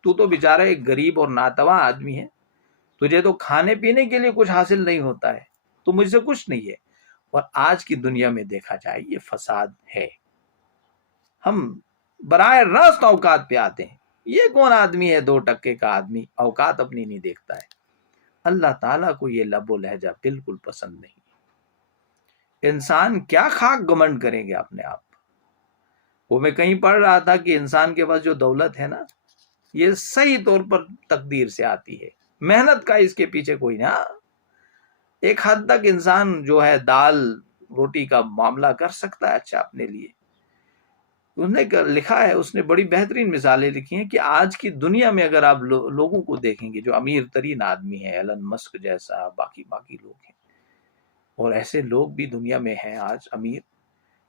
تو تو بیچارہ ایک غریب اور ناتواں آدمی ہے، تجھے تو کھانے پینے کے لیے کچھ حاصل نہیں ہوتا ہے، تو مجھ سے کچھ نہیں ہے۔ اور آج کی دنیا میں دیکھا جائے یہ فساد ہے، ہم براہ راست اوقات پہ آتے ہیں، یہ کون آدمی ہے 2% کا آدمی اوقات اپنی نہیں دیکھتا ہے۔ اللہ تعالیٰ کو یہ لب و لہجہ بالکل پسند نہیں۔ انسان کیا خاک گمنڈ کریں گے اپنے آپ؟ وہ میں کہیں پڑھ رہا تھا کہ انسان کے پاس جو دولت ہے نا، یہ صحیح طور پر تقدیر سے آتی ہے، محنت کا اس کے پیچھے کوئی نہ، ایک حد تک انسان جو ہے دال روٹی کا معاملہ کر سکتا ہے اچھا اپنے لیے۔ اس نے لکھا ہے، اس نے بڑی بہترین مثالیں لکھی ہیں کہ آج کی دنیا میں اگر آپ لوگوں کو دیکھیں گے جو امیر ترین آدمی ہے، ایلن مسک جیسا، باقی لوگ ہیں، اور ایسے لوگ بھی دنیا میں ہیں آج امیر،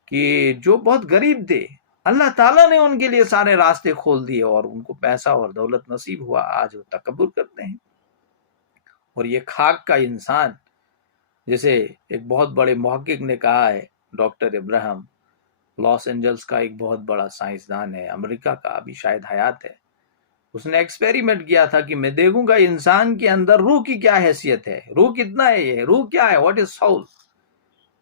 کہ جو بہت غریب تھے، اللہ تعالیٰ نے ان کے لیے سارے راستے کھول دیے اور ان کو پیسہ اور دولت نصیب ہوا، آج وہ تکبر کرتے ہیں۔ اور یہ خاک کا انسان، جیسے ایک بہت بڑے محقق نے کہا ہے، ڈاکٹر ابراہم، لاس اینجلس کا ایک بہت بڑا سائنسدان ہے، امریکہ کا، ابھی شاید حیات ہے، اس نے ایکسپیریمنٹ کیا تھا کہ میں دیکھوں گا انسان کے اندر روح کی کیا حیثیت ہے، روح کتنا ہے، یہ روح کیا ہے، واٹ از سول۔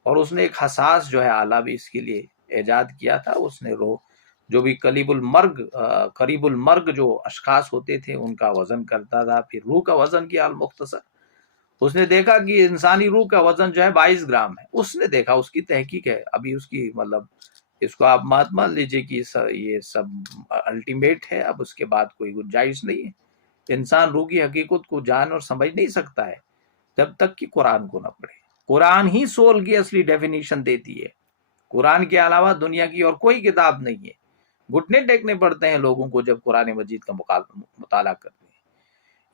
اور اس نے ایک حساس جو ہے آلہ بھی اس کے لیے ایجاد کیا تھا، اس نے روح جو بھی قریب المرگ جو اشخاص ہوتے تھے ان کا وزن کرتا تھا، پھر روح کا وزن کیا المختصر، اس نے دیکھا کہ انسانی روح کا وزن جو ہے 22 گرام ہے، اس نے دیکھا، اس کی تحقیق ہے، ابھی اس کی مطلب اس کو آپ مات مان لیجئے کہ یہ سب الٹیمیٹ ہے، اب اس کے بعد کوئی گنجائش نہیں ہے۔ انسان روح کی حقیقت کو جان اور سمجھ نہیں سکتا ہے جب تک کہ قرآن کو نہ پڑھے۔ قرآن ہی سول کی اصلی ڈیفینیشن دیتی ہے، قرآن کے علاوہ دنیا کی اور کوئی کتاب نہیں ہے۔ گھٹنے ٹیکنے پڑتے ہیں لوگوں کو جب قرآن مجید کا مطالعہ کرتے ہیں۔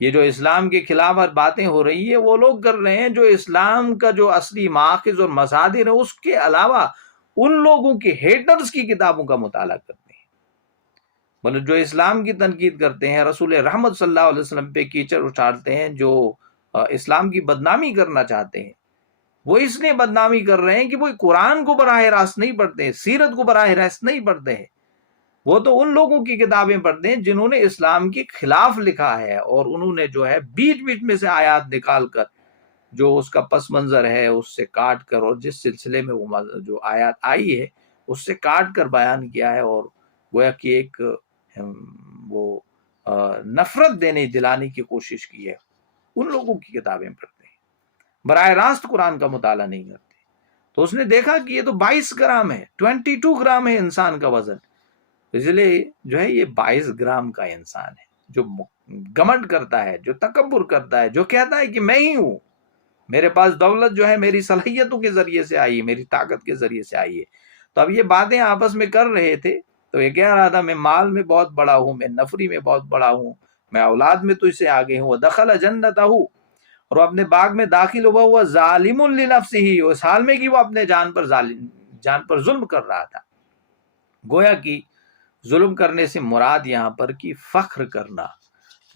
یہ جو اسلام کے خلاف باتیں ہو رہی ہے وہ لوگ کر رہے ہیں جو اسلام کا جو اصلی ماخذ اور مصادر ہے اس کے علاوہ ان لوگوں کے ہیٹرز کی کتابوں کا مطالعہ کرتے ہیں، مطلب جو اسلام کی تنقید کرتے ہیں، رسول رحمت صلی اللہ علیہ وسلم پہ کیچڑ اچھالتے ہیں، جو اسلام کی بدنامی کرنا چاہتے ہیں، وہ اس لیے بدنامی کر رہے ہیں کہ وہ قرآن کو براہ راست نہیں پڑھتے، سیرت کو براہ راست نہیں پڑھتے ہیں، وہ تو ان لوگوں کی کتابیں پڑھتے ہیں جنہوں نے اسلام کے خلاف لکھا ہے، اور انہوں نے جو ہے بیچ بیچ میں سے آیات نکال کر جو اس کا پس منظر ہے اس سے کاٹ کر، اور جس سلسلے میں وہ جو آیات آئی ہے اس سے کاٹ کر بیان کیا ہے، اور گویا کہ ایک وہ نفرت دلانے کی کوشش کی ہے۔ ان لوگوں کی کتابیں پڑھتے ہیں، براہ راست قرآن کا مطالعہ نہیں کرتے۔ تو اس نے دیکھا کہ یہ تو 22 گرام ہے، 22 گرام ہے انسان کا وزن، اس لیے جو ہے یہ 22 گرام کا انسان ہے جو گمنڈ کرتا ہے، جو تکبر کرتا ہے، جو کہتا ہے کہ میں ہی ہوں، میرے پاس دولت جو ہے میری صلاحیتوں کے ذریعے سے آئی ہے، میری طاقت کے ذریعے سے آئی ہے۔ تو اب یہ باتیں آپس میں کر رہے تھے، تو یہ کہہ رہا تھا میں مال میں بہت بڑا ہوں، میں نفری میں بہت بڑا ہوں، میں اولاد میں تجھ سے آگے ہوں۔ دخل جنتہ، اور وہ اپنے باغ میں داخل ہوا ظالم لنفسہ، اس حال میں کہ وہ اپنے جان پر ظلم کر رہا تھا۔ گویا کہ ظلم کرنے سے مراد یہاں پر کی فخر کرنا،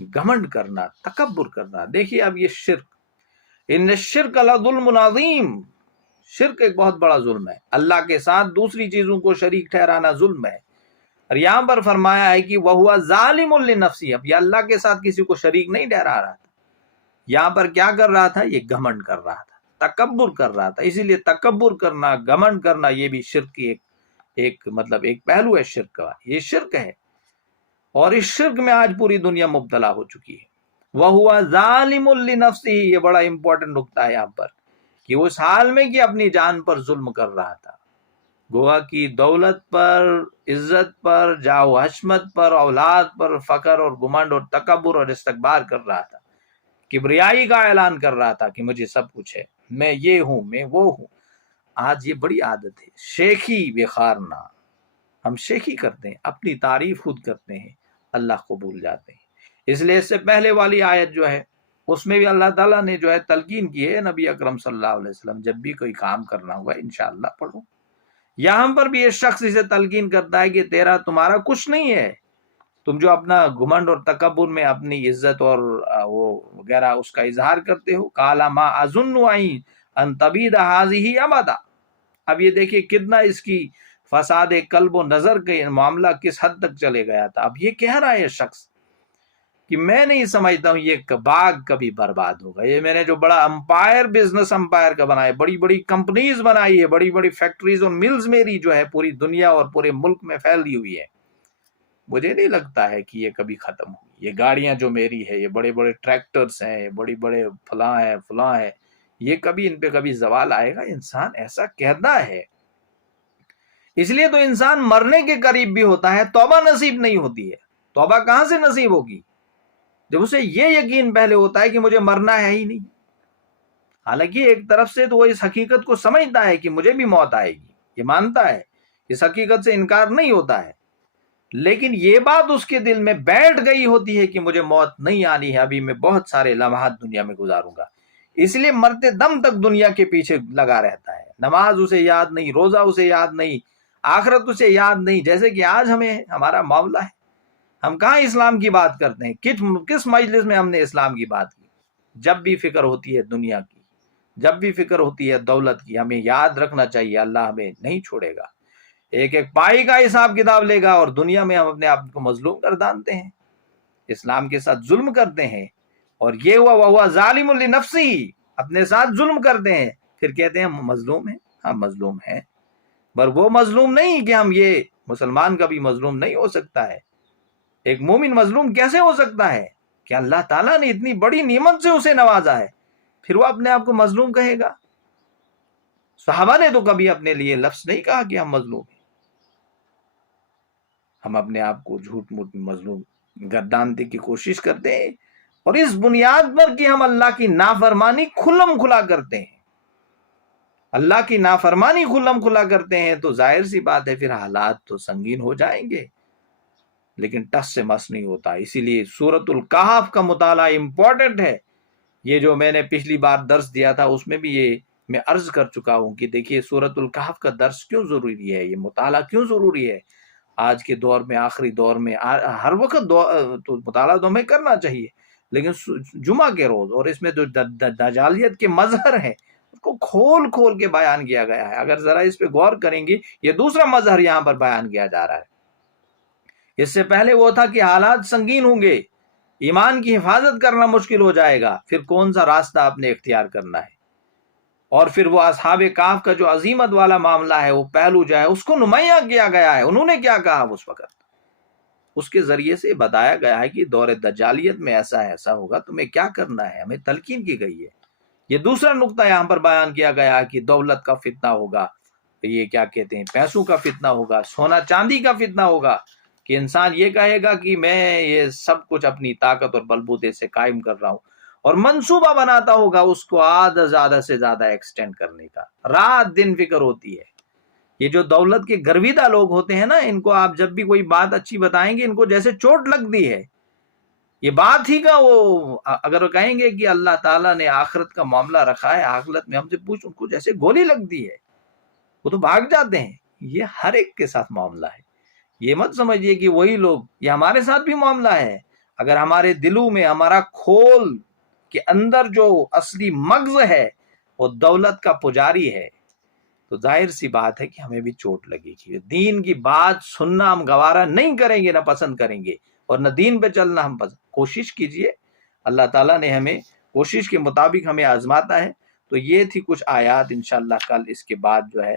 گھمنڈ کرنا، تکبر کرنا۔ دیکھیے اب یہ شرک، ان الشرک لظلم عظیم، شرک ایک بہت بڑا ظلم ہے، اللہ کے ساتھ دوسری چیزوں کو شریک ٹھہرانا ظلم ہے۔ اور یہاں پر فرمایا ہے کہ وَهُوَ ظَالِمٌ لِنَفْسِهِ، اب یہ اللہ کے ساتھ کسی کو شریک نہیں ٹھہرا رہا تھا، یہاں پر کیا کر رہا تھا؟ یہ گھمنڈ کر رہا تھا، تکبر کر رہا تھا۔ اسی لیے تکبر کرنا، گھمنڈ کرنا، یہ بھی شرک کی ایک پہلو ہے شرک کا، یہ شرک ہے، اور اس شرک میں آج پوری دنیا مبتلا ہو چکی ہے۔ وَهُوَ ظَالِمٌ لِنَفْسِهِ، یہ بڑا امپورٹنٹ نقطہ ہے یہاں پر، کہ وہ اس حال میں کہ اپنی جان پر ظلم کر رہا تھا۔ گویا کی دولت پر، عزت پر، جاہ و حشمت پر، اولاد پر فخر اور گمنڈ اور تکبر اور استکبار کر رہا تھا، کبریائی کا اعلان کر رہا تھا کہ مجھے سب کچھ ہے، میں یہ ہوں، میں وہ ہوں۔ آج یہ بڑی عادت ہے، شیخی بخارنا، ہم شیخی کرتے ہیں، اپنی تعریف خود کرتے ہیں، اللہ کو بھول جاتے ہیں۔ اس لیے اس سے پہلے والی آیت جو ہے اس میں بھی اللہ تعالیٰ نے جو ہے تلقین کی ہے نبی اکرم صلی اللہ علیہ وسلم، جب بھی کوئی کام کرنا ہوگا انشاءاللہ پڑھو۔ یہاں پر بھی ایک شخص اسے تلقین کرتا ہے کہ تمہارا کچھ نہیں ہے، تم جو اپنا گھمنڈ اور تکبر میں اپنی عزت اور وہ وغیرہ اس کا اظہار کرتے ہو، قال ما اظن ان تبید هذه ابدا۔ اب یہ دیکھیے کتنا اس کی فساد قلب و نظر کا معاملہ کس حد تک چلے گیا تھا۔ اب یہ کہہ رہا ہے شخص کہ میں نہیں سمجھتا ہوں یہ باغ کبھی برباد ہوگا، یہ میں نے جو بڑا امپائر، بزنس امپائر کا بنایا، بڑی بڑی کمپنیز بنائی ہے، بڑی بڑی فیکٹریز اور ملز میری جو ہے پوری دنیا اور پورے ملک میں پھیلی ہوئی ہے، مجھے نہیں لگتا ہے کہ یہ کبھی ختم ہوگی۔ یہ گاڑیاں جو میری ہے، یہ بڑے بڑے ٹریکٹرز ہیں، بڑی بڑے فلاں ہے، یہ کبھی ان پہ کبھی زوال آئے گا؟ انسان ایسا کہتا ہے۔ اس لیے تو انسان مرنے کے قریب بھی ہوتا ہے، توبہ نصیب نہیں ہوتی ہے۔ توبہ کہاں سے نصیب ہوگی جب اسے یہ یقین پہلے ہوتا ہے کہ مجھے مرنا ہے ہی نہیں۔ حالانکہ ایک طرف سے تو وہ اس حقیقت کو سمجھتا ہے کہ مجھے بھی موت آئے گی، یہ مانتا ہے، اس حقیقت سے انکار نہیں ہوتا ہے، لیکن یہ بات اس کے دل میں بیٹھ گئی ہوتی ہے کہ مجھے موت نہیں آنی ہے، ابھی میں بہت سارے لمحات دنیا میں گزاروں گا، اس لیے مرتے دم تک دنیا کے پیچھے لگا رہتا ہے۔ نماز اسے یاد نہیں، روزہ اسے یاد نہیں، آخرت اسے یاد نہیں، جیسے کہ آج ہمارا معاملہ ہے۔ ہم کہاں اسلام کی بات کرتے ہیں؟ کس مجلس میں ہم نے اسلام کی بات کی؟ جب بھی فکر ہوتی ہے دنیا کی، جب بھی فکر ہوتی ہے دولت کی، ہمیں یاد رکھنا چاہیے اللہ ہمیں نہیں چھوڑے گا، ایک ایک پائی کا حساب کتاب لے گا، اور دنیا میں ہم اپنے آپ کو مظلوم گردانتے ہیں، اسلام کے ساتھ ظلم کرتے ہیں، اور یہ ہوا وہ ظالم لنفسی، اپنے ساتھ ظلم کرتے ہیں، پھر کہتے ہیں ہم مظلوم ہیں۔ ہم مظلوم ہیں، پر وہ مظلوم نہیں کہ ہم یہ مسلمان کا بھی مظلوم نہیں ہو سکتا ہے۔ ایک مومن مظلوم کیسے ہو سکتا ہے کہ اللہ تعالیٰ نے اتنی بڑی نعمت سے اسے نوازا ہے، پھر وہ اپنے آپ کو مظلوم کہے گا؟ صحابہ نے تو کبھی اپنے لیے لفظ نہیں کہا کہ ہم مظلوم ہیں۔ ہم اپنے آپ کو جھوٹ موٹ مظلوم گرداننے کی کوشش کرتے ہیں، اور اس بنیاد پر کہ ہم اللہ کی نافرمانی کھلم کھلا کرتے ہیں، اللہ کی نافرمانی کھلم کھلا کرتے ہیں، تو ظاہر سی بات ہے پھر حالات تو سنگین ہو جائیں گے، لیکن ٹس سے مس نہیں ہوتا۔ اسی لیے سورۃ الکہف کا مطالعہ امپورٹنٹ ہے۔ یہ جو میں نے پچھلی بار درس دیا تھا اس میں بھی یہ میں عرض کر چکا ہوں کہ دیکھیے سورۃ الکہف کا درس کیوں ضروری ہے، یہ مطالعہ کیوں ضروری ہے آج کے دور میں، آخری دور میں۔ ہر وقت تو مطالعہ تو ہمیں کرنا چاہیے، لیکن جمعہ کے روز، اور اس میں جو دجالیت کے مظہر ہیں اس کو کھول کھول کے بیان کیا گیا ہے۔ اگر ذرا اس پہ غور کریں گے، یہ دوسرا مظہر یہاں پر بیان کیا جا رہا ہے۔ اس سے پہلے وہ تھا کہ حالات سنگین ہوں گے، ایمان کی حفاظت کرنا مشکل ہو جائے گا، پھر کون سا راستہ آپ نے اختیار کرنا ہے، اور پھر وہ اصحاب کہف کا جو عظیمت والا معاملہ ہے، وہ پہلو جو ہے اس کو نمایاں کیا گیا ہے۔ انہوں نے کیا کہا اس وقت، اس کے ذریعے سے بتایا گیا ہے کہ دور دجالیت میں ایسا ہوگا، تمہیں کیا کرنا ہے، ہمیں تلقین کی گئی ہے۔ یہ دوسرا نقطہ یہاں پر بیان کیا گیا ہے کہ دولت کا فتنہ ہوگا، یہ کیا کہتے ہیں، پیسوں کا فتنہ ہوگا، سونا چاندی کا فتنہ ہوگا، کہ انسان یہ کہے گا کہ میں یہ سب کچھ اپنی طاقت اور بلبوتے سے قائم کر رہا ہوں، اور منصوبہ بناتا ہوگا اس کو زیادہ سے زیادہ ایکسٹینڈ کرنے کا، رات دن فکر ہوتی ہے۔ یہ جو دولت کے گرویدہ لوگ ہوتے ہیں نا، ان کو آپ جب بھی کوئی بات اچھی بتائیں گے ان کو جیسے چوٹ لگتی ہے۔ یہ بات ہی کا وہ اگر کہیں گے کہ اللہ تعالیٰ نے آخرت کا معاملہ رکھا ہے، آخرت میں ہم سے پوچھ، ان کو جیسے گولی لگتی ہے، وہ تو بھاگ جاتے ہیں۔ یہ ہر ایک کے ساتھ معاملہ ہے، یہ مت سمجھیے کہ وہی لوگ، یہ ہمارے ساتھ بھی معاملہ ہے۔ اگر ہمارے دلوں میں، ہمارا کھول کے اندر جو اصلی مغز ہے وہ دولت کا پجاری ہے، تو ظاہر سی بات ہے کہ ہمیں بھی چوٹ لگے گی۔ دین کی بات سننا ہم گوارا نہیں کریں گے، نہ پسند کریں گے، اور نہ دین پہ چلنا ہم پسند۔ کوشش کیجئے، اللہ تعالیٰ نے ہمیں کوشش کے مطابق ہمیں آزماتا ہے۔ تو یہ تھی کچھ آیات، انشاءاللہ کل اس کے بعد جو ہے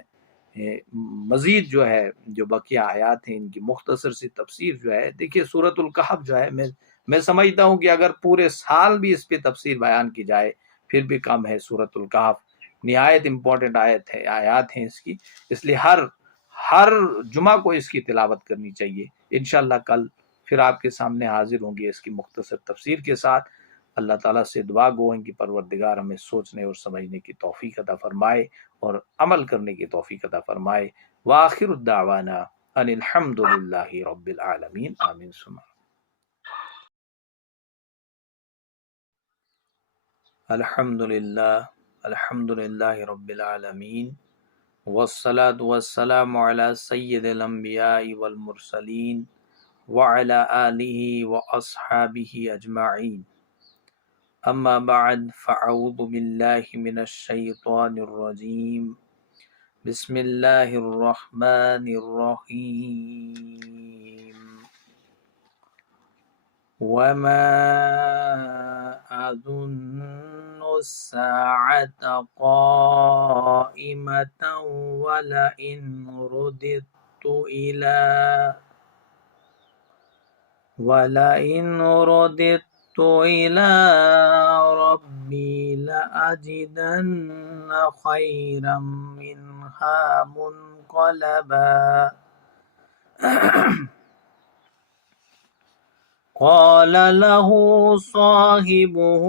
مزید جو ہے جو بقیہ آیات ہیں ان کی مختصر سی تفسیر جو ہے، دیکھیے سورۃ الکہف جو ہے میں سمجھتا ہوں کہ اگر پورے سال بھی اس پہ تفسیر بیان کی جائے پھر بھی کم ہے۔ سورۃ الکہف نہایت امپورٹنٹ آیات ہیں اس کی، اس لیے ہر جمعہ کو اس کی تلاوت کرنی چاہیے۔ انشاءاللہ کل پھر آپ کے سامنے حاضر ہوں گے اس کی مختصر تفسیر کے ساتھ۔ اللہ تعالیٰ سے دعا گو ہیں کہ پروردگار ہمیں سوچنے اور سمجھنے کی توفیق عطا فرمائے اور عمل کرنے کی توفیق عطا فرمائے۔ وآخر الدعوانا ان الحمد للہ رب العالمین، آمین ثم الحمد للہ رب العالمین، والصلاة والسلام علی سید الانبیاء والمرسلین وعلی آلہ واصحابہ اجمعین، اما بعد فاعوذ باللہ من الشیطان الرجیم، بسم اللہ الرحمن الرحیم، وما أظن الساعة قائمة ولئن رددت إلى ربي لأجدن خيرا منها منقلبا قال له صاحبه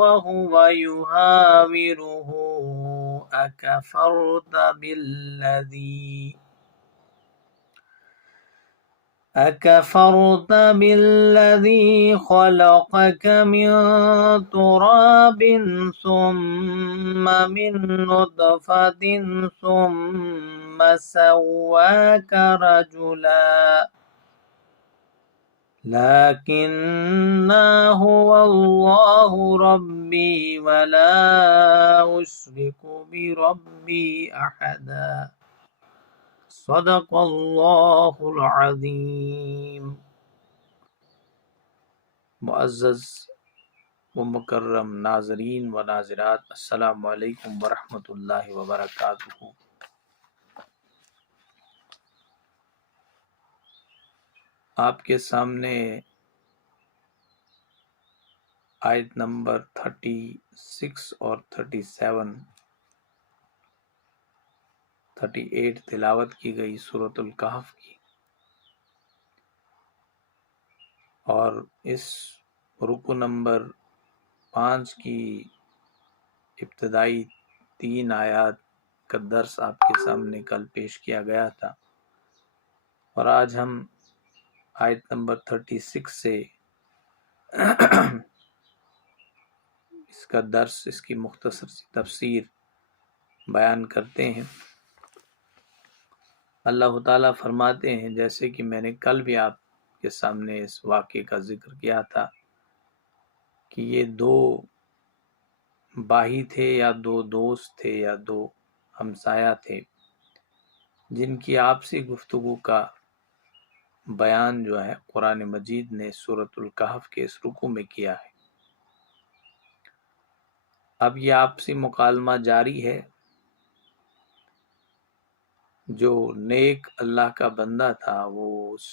وهو يحاوره أكفرت بالذي خلقك من تراب ثم من نطفة ثم سواك رجلا لكن هو الله ربي ولا أشرك بربي أحدا صدق اللہ العظیم۔ معزز و مکرم ناظرین و ناظرات، السلام علیکم ورحمۃ اللہ وبرکاتہ۔ آپ کے سامنے آیت نمبر 36 اور 38 تلاوت کی گئی سورۃ الکہف کی، اور اس رکو نمبر 5 کی ابتدائی 3 آیات کا درس آپ کے سامنے کل پیش کیا گیا تھا، اور آج ہم آیت نمبر 36 سے اس کا درس، اس کی مختصر سی تفسیر بیان کرتے ہیں۔ اللہ تعالیٰ فرماتے ہیں، جیسے کہ میں نے کل بھی آپ کے سامنے اس واقعے کا ذکر کیا تھا کہ یہ 2 بھائی تھے یا 2 دوست تھے یا 2 ہمسایہ تھے، جن کی آپسی گفتگو کا بیان جو ہے قرآن مجید نے سورۃ الکہف کے اس رکوع میں کیا ہے۔ اب یہ آپسی مکالمہ جاری ہے۔ جو نیک اللہ کا بندہ تھا وہ اس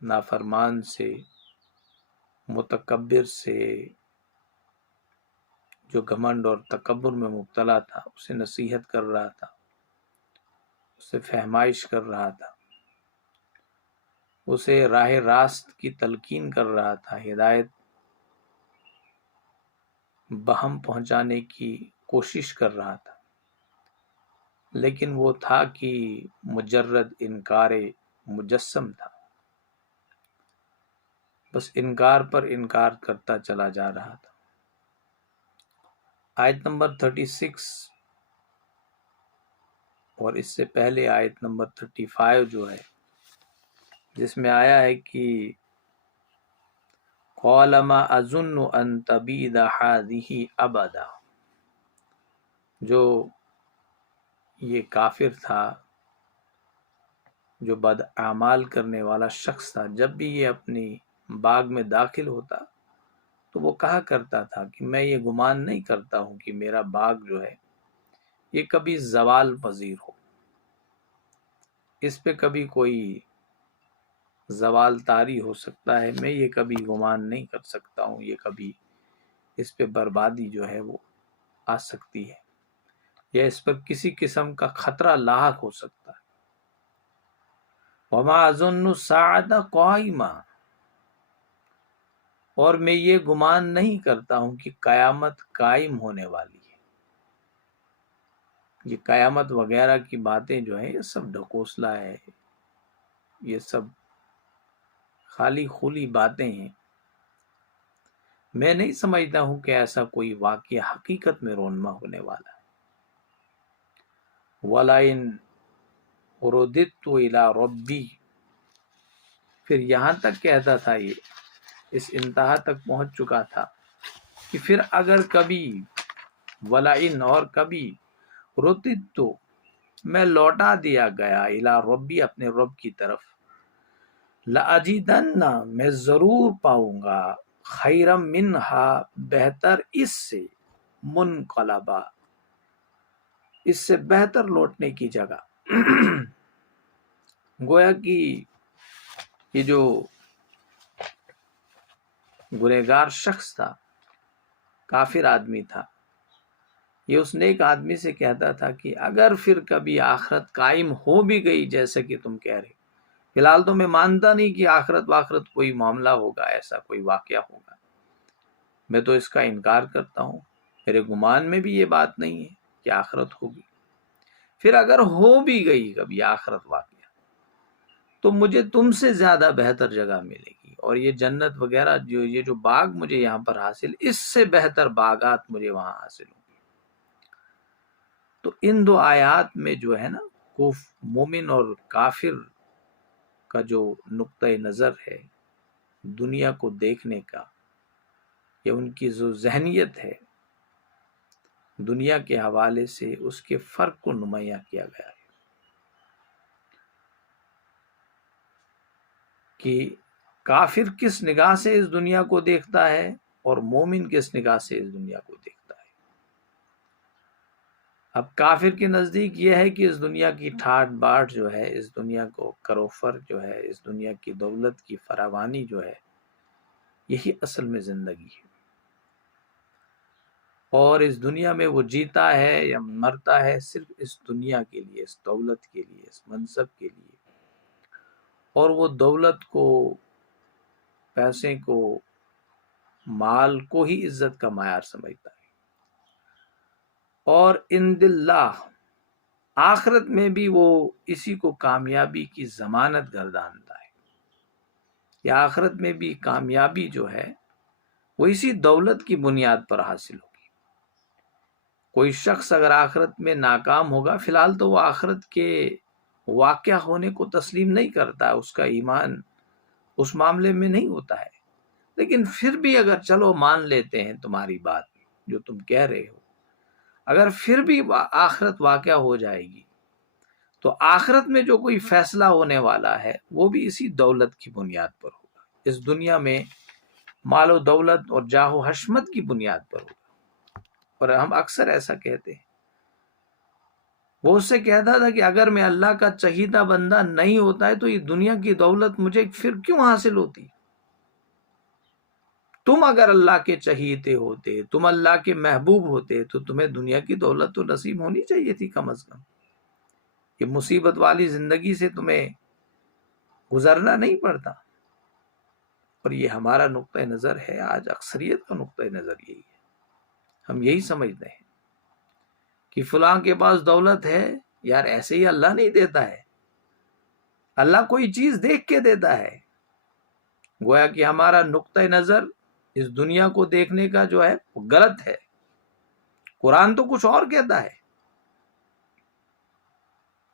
نافرمان سے، متکبر سے، جو گھمنڈ اور تکبر میں مبتلا تھا، اسے نصیحت کر رہا تھا، اسے فہمائش کر رہا تھا، اسے راہ راست کی تلقین کر رہا تھا، ہدایت بہم پہنچانے کی کوشش کر رہا تھا، لیکن وہ تھا کہ مجرد انکار مجسم تھا، بس انکار پر انکار کرتا چلا جا رہا تھا۔ آیت نمبر 36 اور اس سے پہلے آیت نمبر 35 جو ہے، جس میں آیا ہے کہ قَالَ مَا أَظُنُّ أَن تَبِيدَ هَٰذِهِ أَبَدًا، جو یہ کافر تھا، جو بد اعمال کرنے والا شخص تھا، جب بھی یہ اپنی باغ میں داخل ہوتا تو وہ کہا کرتا تھا کہ میں یہ گمان نہیں کرتا ہوں کہ میرا باغ جو ہے یہ کبھی زوال پذیر ہو، اس پہ کبھی کوئی زوال طاری ہو سکتا ہے، میں یہ کبھی گمان نہیں کر سکتا ہوں، یہ کبھی اس پہ بربادی جو ہے وہ آ سکتی ہے۔ یا اس پر کسی قسم کا خطرہ لاحق ہو سکتا ہے۔ وما اظن الساعۃ قائمہ، اور میں یہ گمان نہیں کرتا ہوں کہ قیامت قائم ہونے والی ہے۔ یہ قیامت وغیرہ کی باتیں جو ہیں یہ سب ڈھکوسلا ہے، یہ سب خالی خلی باتیں ہیں۔ میں نہیں سمجھتا ہوں کہ ایسا کوئی واقعہ حقیقت میں رونما ہونے والا ہے۔ وَلَئِنْ رُدِدتُّ إِلَىٰ رَبِّي، پھر یہاں تک کہتا تھا، یہ اس انتہا تک پہنچ چکا تھا کہ پھر اگر کبھی، وَلَئِنْ اور کبھی، رُدِدتُّ میں لوٹا دیا گیا، إِلَىٰ رَبِّي اپنے رب کی طرف، لَأَجِدَنَّ میں ضرور پاؤں گا، خَيْرًا مِّنْهَا بہتر اس سے، منقلبا اس سے بہتر لوٹنے کی جگہ۔ گویا کہ یہ جو گنہگار شخص تھا، کافر آدمی تھا، یہ اس نیک آدمی سے کہتا تھا کہ اگر پھر کبھی آخرت قائم ہو بھی گئی جیسا کہ تم کہہ رہے، فی الحال تو میں مانتا نہیں کہ آخرت کوئی معاملہ ہوگا، ایسا کوئی واقعہ ہوگا، میں تو اس کا انکار کرتا ہوں، میرے گمان میں بھی یہ بات نہیں ہے کہ آخرت ہوگی۔ پھر اگر ہو بھی گئی کبھی آخرت واقعہ تو مجھے تم سے زیادہ بہتر جگہ ملے گی، اور یہ جنت وغیرہ یہ جو باغ مجھے یہاں پر حاصل، اس سے بہتر باغات مجھے وہاں حاصل ہوں۔ تو ان دو آیات میں جو ہے نا، مومن اور کافر کا جو نقطہ نظر ہے دنیا کو دیکھنے کا، یا ان کی جو ذہنیت ہے دنیا کے حوالے سے، اس کے فرق کو نمایاں کیا گیا ہے کہ کافر کس نگاہ سے اس دنیا کو دیکھتا ہے اور مومن کس نگاہ سے اس دنیا کو دیکھتا ہے۔ اب کافر کے نزدیک یہ ہے کہ اس دنیا کی ٹھاٹ باٹ جو ہے، اس دنیا کو کروفر جو ہے، اس دنیا کی دولت کی فراوانی جو ہے، یہی اصل میں زندگی ہے، اور اس دنیا میں وہ جیتا ہے یا مرتا ہے صرف اس دنیا کے لیے، اس دولت کے لیے، اس منصب کے لیے، اور وہ دولت کو، پیسے کو، مال کو ہی عزت کا معیار سمجھتا ہے۔ اور عند اللہ آخرت میں بھی وہ اسی کو کامیابی کی ضمانت گردانتا ہے، یا آخرت میں بھی کامیابی جو ہے وہ اسی دولت کی بنیاد پر حاصل ہوگی۔ کوئی شخص اگر آخرت میں ناکام ہوگا، فی الحال تو وہ آخرت کے واقعہ ہونے کو تسلیم نہیں کرتا، اس کا ایمان اس معاملے میں نہیں ہوتا ہے، لیکن پھر بھی اگر چلو مان لیتے ہیں تمہاری بات جو تم کہہ رہے ہو، اگر پھر بھی آخرت واقعہ ہو جائے گی تو آخرت میں جو کوئی فیصلہ ہونے والا ہے وہ بھی اسی دولت کی بنیاد پر ہوگا، اس دنیا میں مال و دولت اور جاہ و حشمت کی بنیاد پر ہوگا۔ اور ہم اکثر ایسا کہتے ہیں، وہ اس سے کہتا تھا کہ اگر میں اللہ کا چہیتا بندہ نہیں ہوتا ہے تو یہ دنیا کی دولت مجھے پھر کیوں حاصل ہوتی؟ تم اگر اللہ کے چہیتے ہوتے، تم اللہ کے محبوب ہوتے، تو تمہیں دنیا کی دولت تو نصیب ہونی چاہیے تھی کم از کم، یہ مصیبت والی زندگی سے تمہیں گزرنا نہیں پڑتا۔ اور یہ ہمارا نقطہ نظر ہے، آج اکثریت کا نقطہ نظر یہی ہے، ہم یہی سمجھتے ہیں کہ فلاں کے پاس دولت ہے، یار ایسے ہی اللہ نہیں دیتا ہے، اللہ کوئی چیز دیکھ کے دیتا ہے۔ گویا کہ ہمارا نقطہ نظر اس دنیا کو دیکھنے کا جو ہے وہ غلط ہے، قرآن تو کچھ اور کہتا ہے۔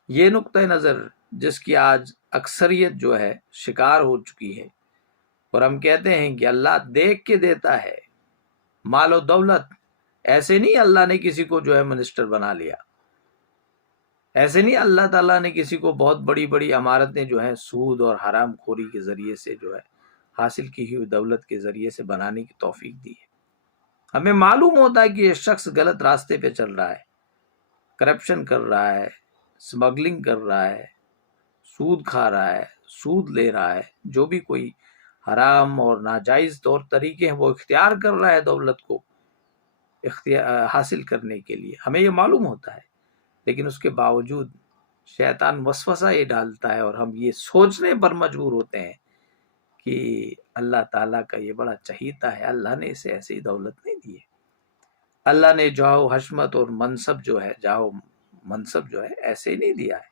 یہ نقطہ نظر جس کی آج اکثریت جو ہے شکار ہو چکی ہے، اور ہم کہتے ہیں کہ اللہ دیکھ کے دیتا ہے مال و دولت، ایسے نہیں اللہ نے کسی کو جو ہے منسٹر بنا لیا، ایسے نہیں اللہ تعالیٰ نے کسی کو بہت بڑی بڑی عمارتیں جو ہیں سود اور حرام خوری کے ذریعے سے جو ہے حاصل کی ہوئی دولت کے ذریعے سے بنانے کی توفیق دی ہے۔ ہمیں معلوم ہوتا ہے کہ یہ شخص غلط راستے پہ چل رہا ہے، کرپشن کر رہا ہے، اسمگلنگ کر رہا ہے، سود کھا رہا ہے، سود لے رہا ہے، جو بھی کوئی حرام اور ناجائز طور طریقے ہیں وہ اختیار کر رہا ہے دولت کو حاصل کرنے کے لیے، ہمیں یہ معلوم ہوتا ہے، لیکن اس کے باوجود شیطان وسوسہ یہ ڈالتا ہے اور ہم یہ سوچنے پر مجبور ہوتے ہیں کہ اللہ تعالیٰ کا یہ بڑا چہیتا ہے، اللہ نے اسے ایسی دولت نہیں دی ہے، اللہ نے جاہو حشمت اور منصب جو ہے ایسے نہیں دیا ہے،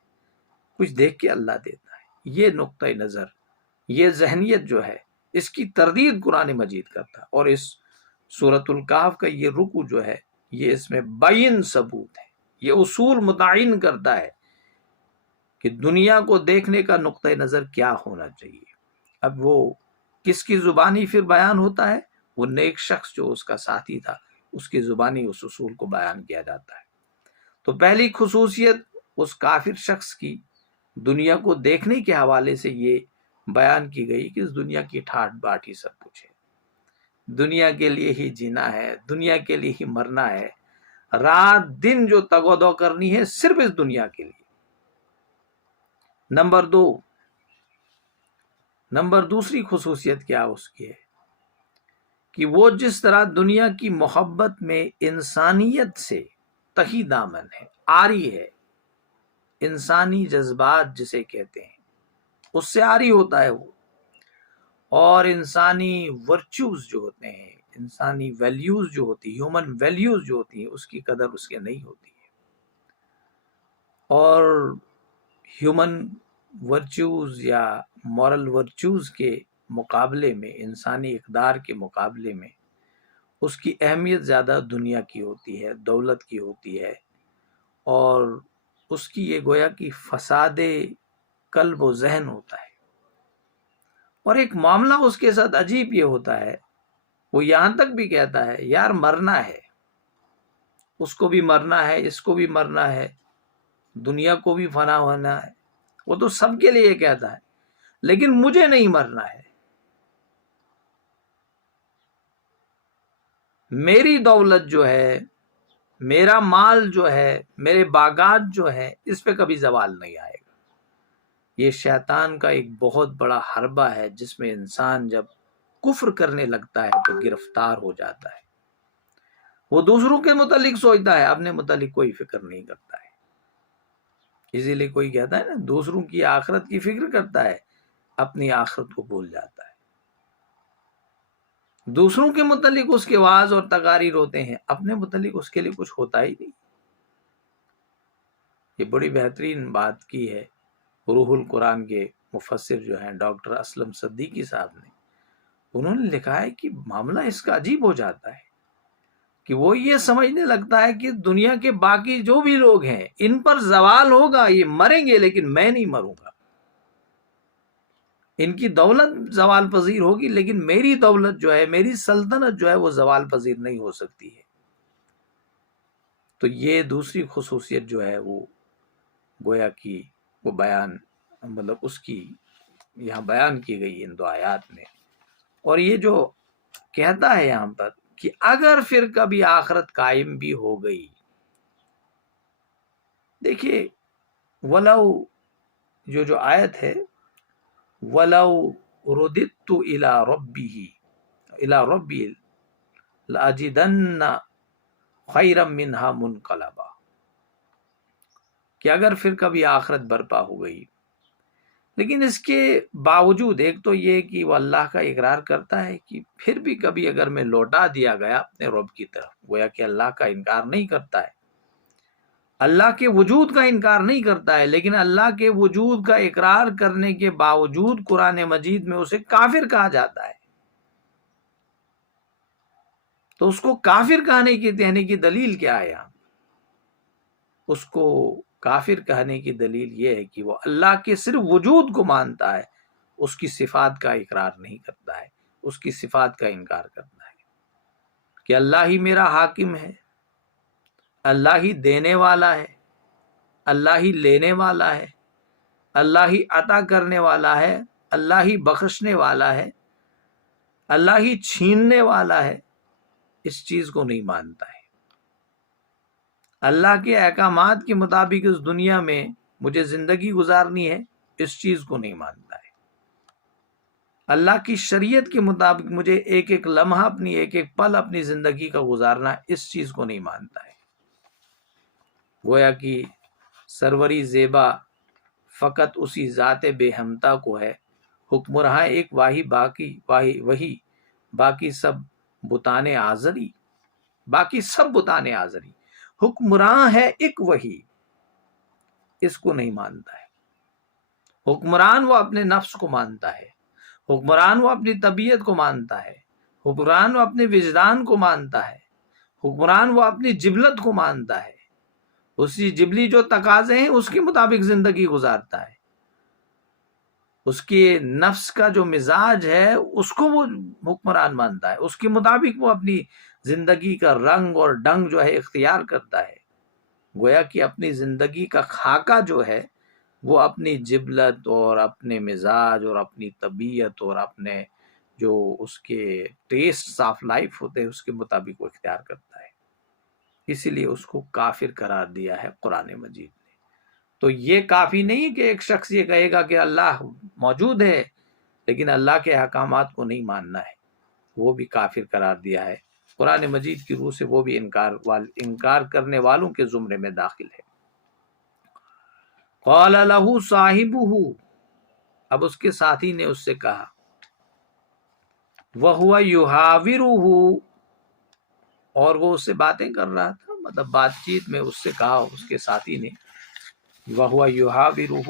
کچھ دیکھ کے اللہ دیتا ہے۔ یہ نقطہ نظر، یہ ذہنیت جو ہے، اس کی تردید قرآن مجید کرتا ہے، اور اس سورۃ الکہف کا یہ رکو جو ہے یہ اس میں بین ثبوت ہے، یہ اصول متعین کرتا ہے کہ دنیا کو دیکھنے کا نقطہ نظر کیا ہونا چاہیے۔ اب وہ کس کی زبانی پھر بیان ہوتا ہے؟ وہ نیک شخص جو اس کا ساتھی تھا، اس کی زبانی اس اصول کو بیان کیا جاتا ہے۔ تو پہلی خصوصیت اس کافر شخص کی دنیا کو دیکھنے کے حوالے سے یہ بیان کی گئی کہ اس دنیا کی ٹھاٹ باٹ ہی سب کچھ ہے، دنیا کے لیے ہی جینا ہے، دنیا کے لیے ہی مرنا ہے، رات دن جو تگ و دو کرنی ہے صرف اس دنیا کے لیے۔ دوسری خصوصیت کیا اس کی ہے کہ وہ جس طرح دنیا کی محبت میں انسانیت سے تہی دامن ہے، آری ہے، انسانی جذبات جسے کہتے ہیں اس سے آری ہوتا ہے وہ، اور انسانی ورچوز جو ہوتے ہیں، انسانی ویلیوز جو ہوتی ہیں، ہیومن ویلیوز جو ہوتی ہیں، اس کی قدر اس کے نہیں ہوتی ہے، اور ہیومن ورچوز یا مورل ورچوز کے مقابلے میں، انسانی اقدار کے مقابلے میں اس کی اہمیت زیادہ دنیا کی ہوتی ہے، دولت کی ہوتی ہے، اور اس کی یہ گویا کہ فساد قلب و ذہن ہوتا ہے۔ اور ایک معاملہ اس کے ساتھ عجیب یہ ہوتا ہے، وہ یہاں تک بھی کہتا ہے یار مرنا ہے، اس کو بھی مرنا ہے، اس کو بھی مرنا ہے، دنیا کو بھی فنا ہونا ہے، وہ تو سب کے لیے کہتا ہے، لیکن مجھے نہیں مرنا ہے، میری دولت جو ہے، میرا مال جو ہے، میرے باغات جو ہے، اس پہ کبھی زوال نہیں آئے گا۔ یہ شیطان کا ایک بہت بڑا حربہ ہے جس میں انسان جب کفر کرنے لگتا ہے تو گرفتار ہو جاتا ہے۔ وہ دوسروں کے متعلق سوچتا ہے، اپنے متعلق کوئی فکر نہیں کرتا ہے۔ اسی لیے کوئی کہتا ہے نا، دوسروں کی آخرت کی فکر کرتا ہے، اپنی آخرت کو بھول جاتا ہے۔ دوسروں کے متعلق اس کے وعظ اور تقاریر ہوتے ہیں، اپنے متعلق اس کے لیے کچھ ہوتا ہی نہیں۔ یہ بڑی بہترین بات کی ہے روح القرآن کے مفسر جو ہیں ڈاکٹر اسلم صدیقی صاحب نے، انہوں نے لکھا ہے کہ معاملہ اس کا عجیب ہو جاتا ہے کہ وہ یہ سمجھنے لگتا ہے کہ دنیا کے باقی جو بھی لوگ ہیں ان پر زوال ہوگا، یہ مریں گے لیکن میں نہیں مروں گا، ان کی دولت زوال پذیر ہوگی لیکن میری دولت جو ہے، میری سلطنت جو ہے وہ زوال پذیر نہیں ہو سکتی ہے۔ تو یہ دوسری خصوصیت جو ہے وہ گویا کی وہ بیان، مطلب اس کی یہاں بیان کی گئی ان دو آیات میں۔ اور یہ جو کہتا ہے یہاں پر کہ اگر پھر کبھی آخرت قائم بھی ہو گئی، دیکھیے ولو جو آیت ہے، وَلَوْ رُدِدْتُ إِلَى رَبِّي لَأَجِدَنَّ خَيْرًا مِّنْهَا مُنْقَلَبًا، کہ اگر پھر کبھی آخرت برپا ہو گئی، لیکن اس کے باوجود ایک تو یہ کہ وہ اللہ کا اقرار کرتا ہے کہ پھر بھی کبھی اگر میں لوٹا دیا گیا اپنے رب کی طرف، گویا کہ اللہ کا انکار نہیں کرتا ہے، اللہ کے وجود کا انکار نہیں کرتا ہے، لیکن اللہ کے وجود کا اقرار کرنے کے باوجود قرآن مجید میں اسے کافر کہا جاتا ہے۔ تو اس کو کافر کہنے کی دلیل کیا ہے یہاں؟ اس کو کافر کہنے کی دلیل یہ ہے کہ وہ اللہ کے صرف وجود کو مانتا ہے، اس کی صفات کا اقرار نہیں کرتا ہے، اس کی صفات کا انکار کرتا ہے کہ اللہ ہی میرا حاکم ہے، اللہ ہی دینے والا ہے، اللہ ہی لینے والا ہے، اللہ ہی عطا کرنے والا ہے، اللہ ہی بخشنے والا ہے، اللہ ہی چھیننے والا ہے، اس چیز کو نہیں مانتا ہے۔ اللہ کے احکامات کے مطابق اس دنیا میں مجھے زندگی گزارنی ہے، اس چیز کو نہیں مانتا ہے۔ اللہ کی شریعت کے مطابق مجھے ایک ایک لمحہ اپنی ایک ایک پل اپنی زندگی کا گزارنا، اس چیز کو نہیں مانتا ہے۔ گویا کہ سروری زیبا فقط اسی ذات بے ہمتا کو ہے، حکمراں ایک وہی باقی سب بتانے آزری، باقی سب بتانے آزری، حکمراں ہے ایک وہی، اس کو نہیں مانتا ہے۔ حکمران وہ اپنے نفس کو مانتا ہے، حکمران وہ اپنی طبیعت کو مانتا ہے، حکمران وہ اپنے وجدان کو مانتا ہے، حکمران وہ اپنی جبلت کو مانتا ہے، اسی جبلی جو تقاضے ہیں اس کے مطابق زندگی گزارتا ہے، اس کے نفس کا جو مزاج ہے اس کو وہ حکمران مانتا ہے، اس کے مطابق وہ اپنی زندگی کا رنگ اور ڈنگ جو ہے اختیار کرتا ہے۔ گویا کہ اپنی زندگی کا خاکہ جو ہے وہ اپنی جبلت اور اپنے مزاج اور اپنی طبیعت اور اپنے جو اس کے ٹیسٹ آف لائف ہوتے ہیں اس کے مطابق وہ اختیار کرتا ہے۔ اسی لیے اس کو کافر قرار دیا ہے قرآن مجید نے۔ تو یہ کافی نہیں کہ ایک شخص یہ کہے گا کہ اللہ موجود ہے لیکن اللہ کے احکامات کو نہیں ماننا ہے، وہ بھی کافر قرار دیا ہے۔ قرآن مجید کی روح سے وہ بھی انکار کرنے والوں کے زمرے میں داخل ہے۔ قال لہ صاحبہ، اب اس کے ساتھی نے اس سے کہا، وہو یحاورہ، اور وہ اس سے باتیں کر رہا تھا، مطلب بات چیت میں اس سے کہا اس کے ساتھی نے، وہو یحاورہ،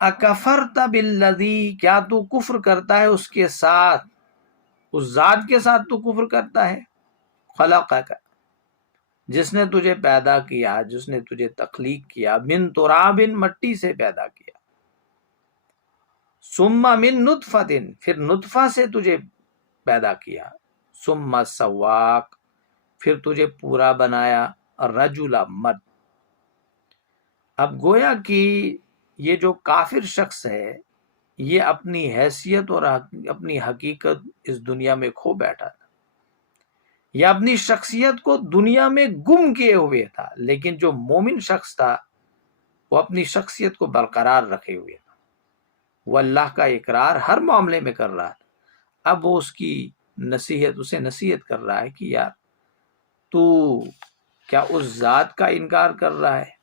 اکفرت بالذی، کیا تو کفر کرتا ہے اس کے ساتھ، اس ذات کے ساتھ تو کفر کرتا ہے، خلقک، جس نے تجھے پیدا کیا، جس نے تجھے تخلیق کیا، من تراب، مٹی سے پیدا کیا، ثم من نطفۃ، پھر نطفہ سے تجھے پیدا کیا، ثم سواک، پھر تجھے پورا بنایا، رجلا، مرد۔ اب گویا کہ یہ جو کافر شخص ہے یہ اپنی حیثیت اور اپنی حقیقت اس دنیا میں کھو بیٹھا تھا، یا اپنی شخصیت کو دنیا میں گم کیے ہوئے تھا، لیکن جو مومن شخص تھا وہ اپنی شخصیت کو برقرار رکھے ہوئے تھا، وہ اللہ کا اقرار ہر معاملے میں کر رہا تھا۔ اب وہ اسے نصیحت کر رہا ہے کہ یار تو کیا اس ذات کا انکار کر رہا ہے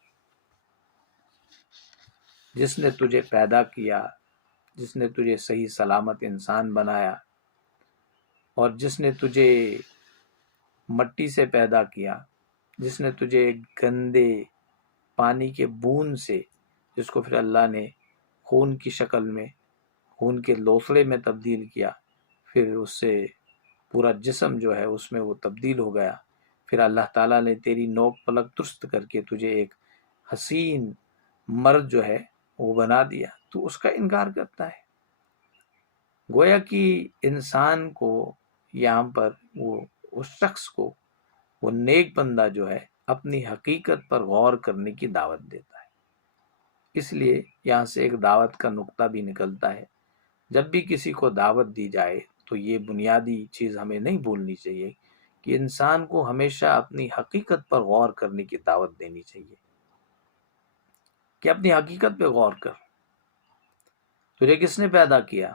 جس نے تجھے پیدا کیا، جس نے تجھے صحیح سلامت انسان بنایا، اور جس نے تجھے مٹی سے پیدا کیا، جس نے تجھے گندے پانی کے بوند سے، جس کو پھر اللہ نے خون کی شکل میں، خون کے لوثڑے میں تبدیل کیا، پھر اس سے پورا جسم جو ہے اس میں وہ تبدیل ہو گیا، پھر اللہ تعالیٰ نے تیری نوک پلک درست کر کے تجھے ایک حسین مرد جو ہے وہ بنا دیا، تو اس کا انکار کرتا ہے۔ گویا کہ انسان کو یہاں پر وہ اس شخص کو، وہ نیک بندہ جو ہے اپنی حقیقت پر غور کرنے کی دعوت دیتا ہے۔ اس لیے یہاں سے ایک دعوت کا نقطہ بھی نکلتا ہے، جب بھی کسی کو دعوت دی جائے تو یہ بنیادی چیز ہمیں نہیں بھولنی چاہیے کہ انسان کو ہمیشہ اپنی حقیقت پر غور کرنے کی دعوت دینی چاہیے، کہ اپنی حقیقت پہ غور کر، تجھے کس نے پیدا کیا،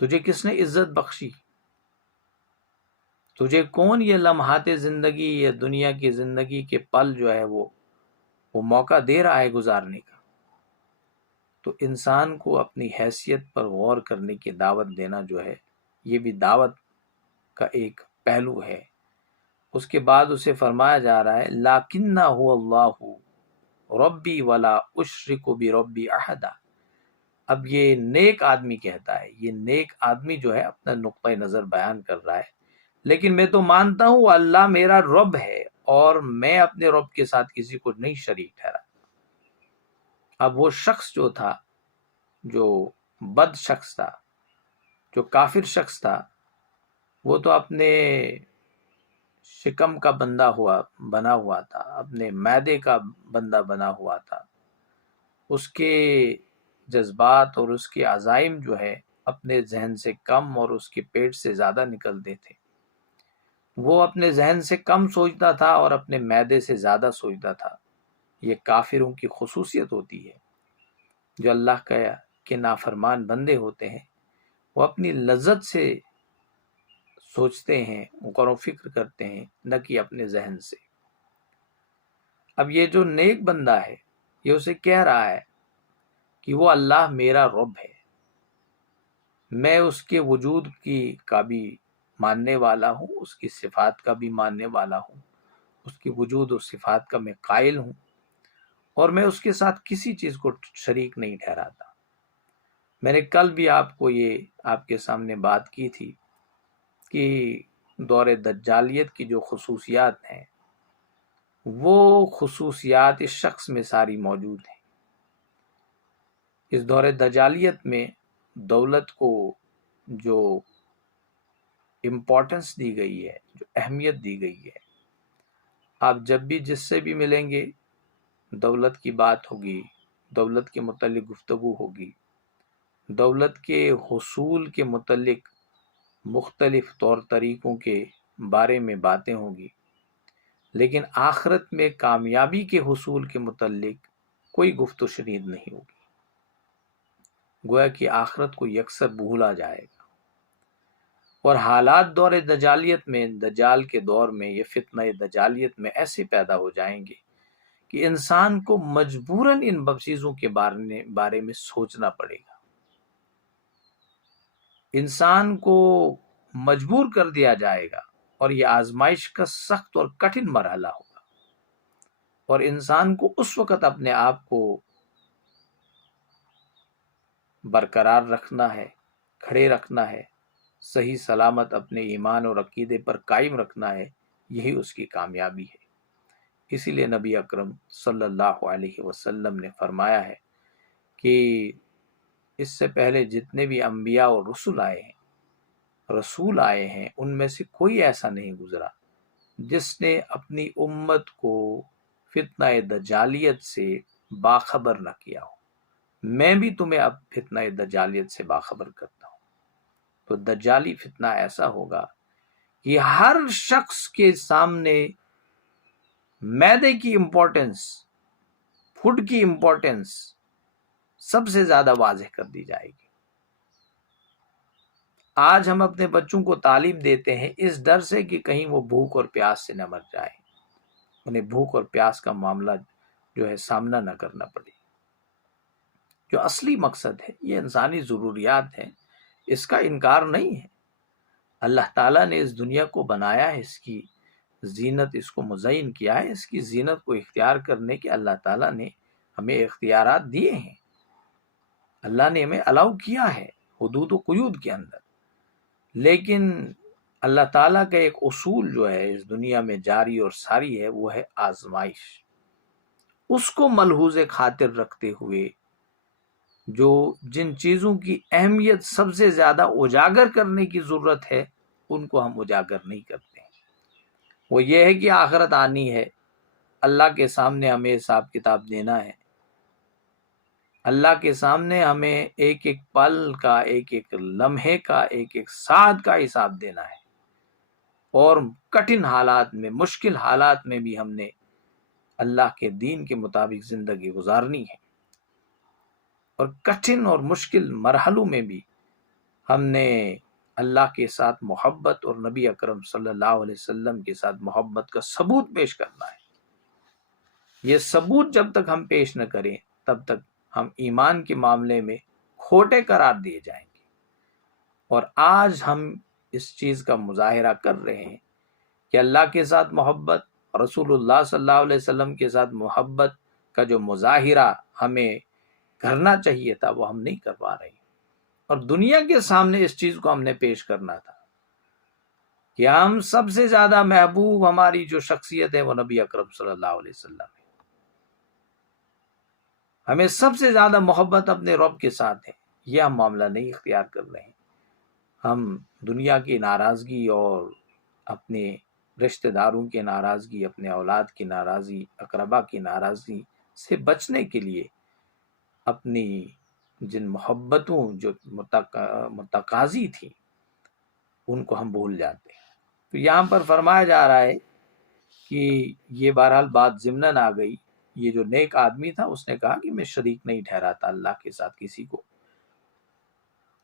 تجھے کس نے عزت بخشی، تجھے کون یہ لمحات زندگی، یہ دنیا کی زندگی کے پل جو ہے وہ موقع دے رہا ہے گزارنے کا۔ تو انسان کو اپنی حیثیت پر غور کرنے کی دعوت دینا جو ہے یہ بھی دعوت کا ایک پہلو ہے۔ اس کے بعد اسے فرمایا جا رہا ہے لَٰكِنَّ هُوَ اللَّهُ رَبِّي وَلَا أُشْرِكُ بِرَبِّي أَحَدًا۔ اب یہ نیک آدمی کہتا ہے، یہ نیک آدمی جو ہے اپنا نقطۂ نظر بیان کر رہا ہے، لیکن میں تو مانتا ہوں اللہ میرا رب ہے اور میں اپنے رب کے ساتھ کسی کو نہیں شریک ٹھہرا۔ اب وہ شخص جو تھا، جو بد شخص تھا، جو کافر شخص تھا، وہ تو اپنے شکم کا بنا ہوا تھا، اپنے معدے کا بندہ بنا ہوا تھا، اس کے جذبات اور اس کے عزائم جو ہے اپنے ذہن سے کم اور اس کے پیٹ سے زیادہ نکلتے تھے۔ وہ اپنے ذہن سے کم سوچتا تھا اور اپنے معدے سے زیادہ سوچتا تھا۔ یہ کافروں کی خصوصیت ہوتی ہے جو اللہ کے نافرمان بندے ہوتے ہیں وہ اپنی لذت سے سوچتے ہیں، غور و فکر کرتے ہیں، نہ کہ اپنے ذہن سے۔ اب یہ جو نیک بندہ ہے یہ اسے کہہ رہا ہے کہ وہ اللہ میرا رب ہے، میں اس کے وجود کا بھی ماننے والا ہوں، اس کی صفات کا بھی ماننے والا ہوں، اس کی وجود و صفات کا میں قائل ہوں، اور میں اس کے ساتھ کسی چیز کو شریک نہیں ٹھہراتا۔ میں نے کل بھی آپ کو یہ آپ کے سامنے بات کی تھی کہ دور دجالیت کی جو خصوصیات ہیں وہ خصوصیات اس شخص میں ساری موجود ہیں۔ اس دور دجالیت میں دولت کو جو امپورٹنس دی گئی ہے، جو اہمیت دی گئی ہے، آپ جب بھی جس سے بھی ملیں گے دولت کی بات ہوگی، دولت کے متعلق گفتگو ہوگی، دولت کے حصول کے متعلق مختلف طور طریقوں کے بارے میں باتیں ہوگی، لیکن آخرت میں کامیابی کے حصول کے متعلق کوئی گفت و شنید نہیں ہوگی۔ گویا کہ آخرت کو یکسر بھولا جائے گا، اور حالات دور دجالیت میں، دجال کے دور میں، یہ فتنہ دجالیت میں ایسے پیدا ہو جائیں گے کہ انسان کو مجبوراً ان چیزوں کے بارے میں سوچنا پڑے گا۔ انسان کو مجبور کر دیا جائے گا، اور یہ آزمائش کا سخت اور کٹھن مرحلہ ہوگا، اور انسان کو اس وقت اپنے آپ کو برقرار رکھنا ہے، کھڑے رکھنا ہے، صحیح سلامت اپنے ایمان اور عقیدے پر قائم رکھنا ہے، یہی اس کی کامیابی ہے۔ اسی لیے نبی اکرم صلی اللہ علیہ وسلم نے فرمایا ہے کہ اس سے پہلے جتنے بھی انبیاء اور رسول آئے ہیں ان میں سے کوئی ایسا نہیں گزرا جس نے اپنی امت کو فتنہ دجالیت سے باخبر نہ کیا ہو۔ میں بھی تمہیں اب فتنہ دجالیت سے باخبر کرتا ہوں۔ تو دجالی فتنہ ایسا ہوگا کہ ہر شخص کے سامنے معدے کی امپورٹنس، فوڈ کی امپورٹنس سب سے زیادہ واضح کر دی جائے گی۔ آج ہم اپنے بچوں کو تعلیم دیتے ہیں اس ڈر سے کہ کہیں وہ بھوک اور پیاس سے نہ مر جائے، انہیں بھوک اور پیاس کا معاملہ جو ہے سامنا نہ کرنا پڑے۔ جو اصلی مقصد ہے یہ انسانی ضروریات ہیں، اس کا انکار نہیں ہے۔ اللہ تعالیٰ نے اس دنیا کو بنایا ہے، اس کی زینت اس کو مزین کیا ہے، اس کی زینت کو اختیار کرنے کے اللہ تعالیٰ نے ہمیں اختیارات دیے ہیں، اللہ نے ہمیں الاؤ کیا ہے حدود و قیود کے اندر، لیکن اللہ تعالیٰ کا ایک اصول جو ہے اس دنیا میں جاری اور ساری ہے وہ ہے آزمائش۔ اس کو ملحوظ خاطر رکھتے ہوئے جو جن چیزوں کی اہمیت سب سے زیادہ اجاگر کرنے کی ضرورت ہے ان کو ہم اجاگر نہیں کرتے ہیں۔ وہ یہ ہے کہ آخرت آنی ہے، اللہ کے سامنے ہمیں حساب کتاب دینا ہے، اللہ کے سامنے ہمیں ایک ایک پل کا، ایک ایک لمحے کا، ایک ایک ساتھ کا حساب دینا ہے، اور کٹھن حالات میں، مشکل حالات میں بھی ہم نے اللہ کے دین کے مطابق زندگی گزارنی ہے، اور کٹھن اور مشکل مرحلوں میں بھی ہم نے اللہ کے ساتھ محبت اور نبی اکرم صلی اللہ علیہ وسلم کے ساتھ محبت کا ثبوت پیش کرنا ہے۔ یہ ثبوت جب تک ہم پیش نہ کریں تب تک ہم ایمان کے معاملے میں کھوٹے قرار دیے جائیں گے، اور آج ہم اس چیز کا مظاہرہ کر رہے ہیں کہ اللہ کے ساتھ محبت، رسول اللہ صلی اللہ علیہ وسلم کے ساتھ محبت کا جو مظاہرہ ہمیں کرنا چاہیے تھا وہ ہم نہیں کر پا رہے ہیں، اور دنیا کے سامنے اس چیز کو ہم نے پیش کرنا تھا کہ ہم سب سے زیادہ محبوب، ہماری جو شخصیت ہے وہ نبی اکرم صلی اللہ علیہ وسلم ہے، ہمیں سب سے زیادہ محبت اپنے رب کے ساتھ ہے۔ یہ ہم معاملہ نہیں اختیار کر رہے ہیں، ہم دنیا کی ناراضگی اور اپنے رشتہ داروں کی ناراضگی، اپنے اولاد کی ناراضی، اقربا کی ناراضی سے بچنے کے لیے اپنی جن محبتوں جو متقاضی تھی ان کو ہم بھول جاتے ہیں۔ تو یہاں پر فرمایا جا رہا ہے کہ یہ بہرحال بات ضمناً آ گئی یہ جو نیک آدمی تھا اس نے کہا کہ میں شریک نہیں ٹھہراتا اللہ کے ساتھ کسی کو.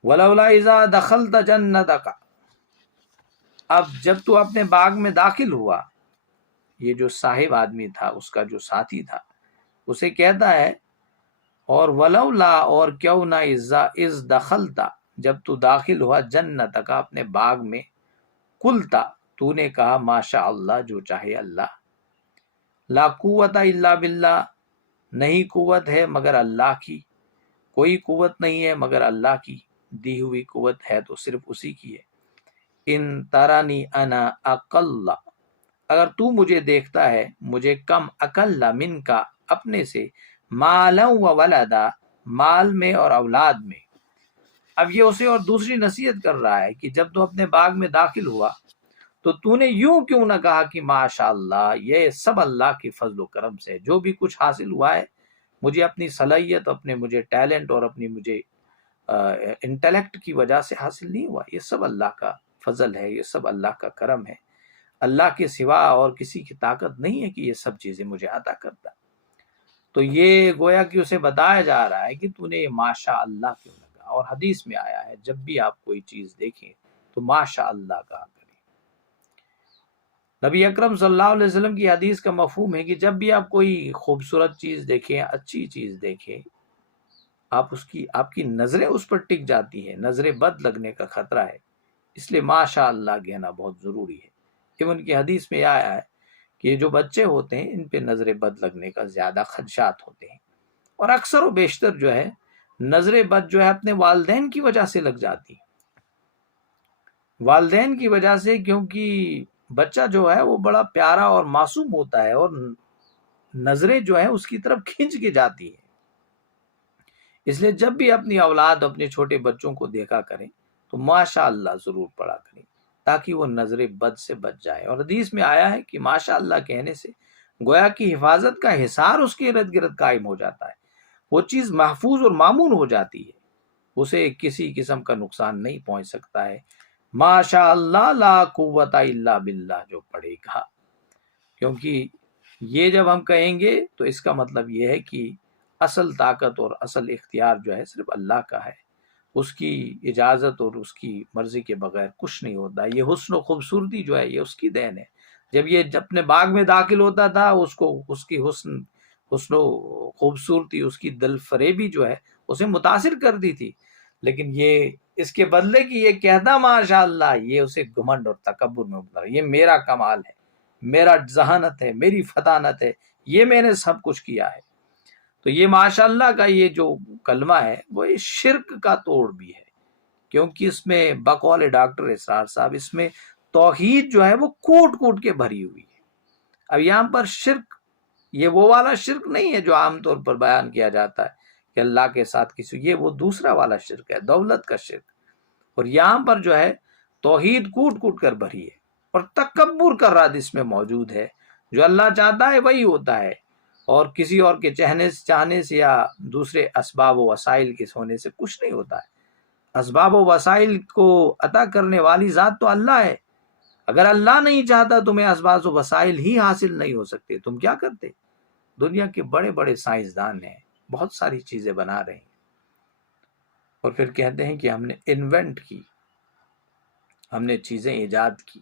وَلَوْلَا إِذَا دَخَلْتَ جَنَّتَكَ، اب جب تو اپنے باغ میں داخل ہوا، یہ جو صاحب آدمی تھا اس کا جو ساتھی تھا اسے کہتا ہے، اور ولولا، اور کیوں نہ، اذ دخلتا، جب تو داخل ہوا، جنتک، اپنے باغ میں، قلتا، تو نے کہا، ماشاء اللہ، جو چاہے اللہ، لا قوت الا باللہ، نہیں قوت ہے مگر اللہ کی، کوئی قوت نہیں ہے مگر اللہ کی، دی ہوئی قوت ہے تو صرف اسی کی ہے. ان ترانی انا اقل، اگر تو مجھے دیکھتا ہے مجھے کم، اقل من کا، اپنے سے، مالا و ولدا، مال میں اور اولاد میں. اب یہ اسے اور دوسری نصیحت کر رہا ہے کہ جب تو اپنے باغ میں داخل ہوا تو نے یوں کیوں نہ کہا کہ ماشاء اللہ، یہ سب اللہ کے فضل و کرم سے، جو بھی کچھ حاصل ہوا ہے مجھے اپنی صلاحیت، اپنے مجھے ٹیلنٹ اور اپنی مجھے انٹلیکٹ کی وجہ سے حاصل نہیں ہوا، یہ سب اللہ کا فضل ہے، یہ سب اللہ کا کرم ہے، اللہ کے سوا اور کسی کی طاقت نہیں ہے کہ یہ سب چیزیں مجھے عطا کرتا. تو یہ گویا کہ اسے بتایا جا رہا ہے کہ تو نے ماشاء اللہ کیوں نہ کہا. اور حدیث میں آیا ہے جب بھی آپ کوئی چیز دیکھیں تو ماشاء اللہ کہا کریں. نبی اکرم صلی اللہ علیہ وسلم کی حدیث کا مفہوم ہے کہ جب بھی آپ کوئی خوبصورت چیز دیکھیں، اچھی چیز دیکھیں، آپ کی نظریں اس پر ٹک جاتی ہے، نظر بد لگنے کا خطرہ ہے، اس لیے ماشاء اللہ کہنا بہت ضروری ہے. ان کی حدیث میں آیا ہے کہ جو بچے ہوتے ہیں ان پہ نظر بد لگنے کا زیادہ خدشات ہوتے ہیں، اور اکثر و بیشتر جو ہے نظر بد جو ہے اپنے والدین کی وجہ سے لگ جاتی ہے. والدین کی وجہ سے، کیونکہ بچہ جو ہے وہ بڑا پیارا اور معصوم ہوتا ہے اور نظریں جو ہے اس کی طرف کھینچ کے جاتی ہے. اس لیے جب بھی اپنی اولاد، اپنے چھوٹے بچوں کو دیکھا کریں تو ماشاء اللہ ضرور پڑھا کریں تاکہ وہ نظر بد سے بچ جائے. اور حدیث میں آیا ہے کہ ماشاء اللہ کہنے سے گویا کی حفاظت کا حصار اس کے ارد گرد قائم ہو جاتا ہے، وہ چیز محفوظ اور مامون ہو جاتی ہے، اسے کسی قسم کا نقصان نہیں پہنچ سکتا ہے. ماشاء اللہ لا قوت الا باللہ جو پڑھے گا، کیونکہ یہ جب ہم کہیں گے تو اس کا مطلب یہ ہے کہ اصل طاقت اور اصل اختیار جو ہے صرف اللہ کا ہے، اس کی اجازت اور اس کی مرضی کے بغیر کچھ نہیں ہوتا. یہ حسن و خوبصورتی جو ہے یہ اس کی دین ہے. جب یہ اپنے باغ میں داخل ہوتا تھا اس کی حسن و خوبصورتی، اس کی دل فریبی جو ہے اسے متاثر کرتی تھی، لیکن یہ اس کے بدلے کی یہ کہتا ماشاء اللہ، یہ اسے گھمنڈ اور تکبر میں مبتلا، یہ میرا کمال ہے، میرا ذہانت ہے، میری فطانت ہے، یہ میں نے سب کچھ کیا ہے. تو یہ ماشاء اللہ کا یہ جو کلمہ ہے وہ شرک کا توڑ بھی ہے، کیونکہ اس میں بقول ڈاکٹر اسرار صاحب اس میں توحید جو ہے وہ کوٹ کوٹ کے بھری ہوئی ہے. اب یہاں پر شرک یہ وہ والا شرک نہیں ہے جو عام طور پر بیان کیا جاتا ہے کہ اللہ کے ساتھ کسی، یہ وہ دوسرا والا شرک ہے، دولت کا شرک. اور یہاں پر جو ہے توحید کوٹ کوٹ کر بھری ہے، اور تکبر کا رد اس میں موجود ہے. جو اللہ چاہتا ہے وہی ہوتا ہے، اور کسی اور کے چاہنے سے یا دوسرے اسباب و وسائل کے ہونے سے کچھ نہیں ہوتا ہے. اسباب و وسائل کو عطا کرنے والی ذات تو اللہ ہے. اگر اللہ نہیں چاہتا تمہیں اسباب و وسائل ہی حاصل نہیں ہو سکتے، تم کیا کرتے؟ دنیا کے بڑے بڑے سائنسدان ہیں، بہت ساری چیزیں بنا رہے ہیں، اور پھر کہتے ہیں کہ ہم نے انوینٹ کی، ہم نے چیزیں ایجاد کی.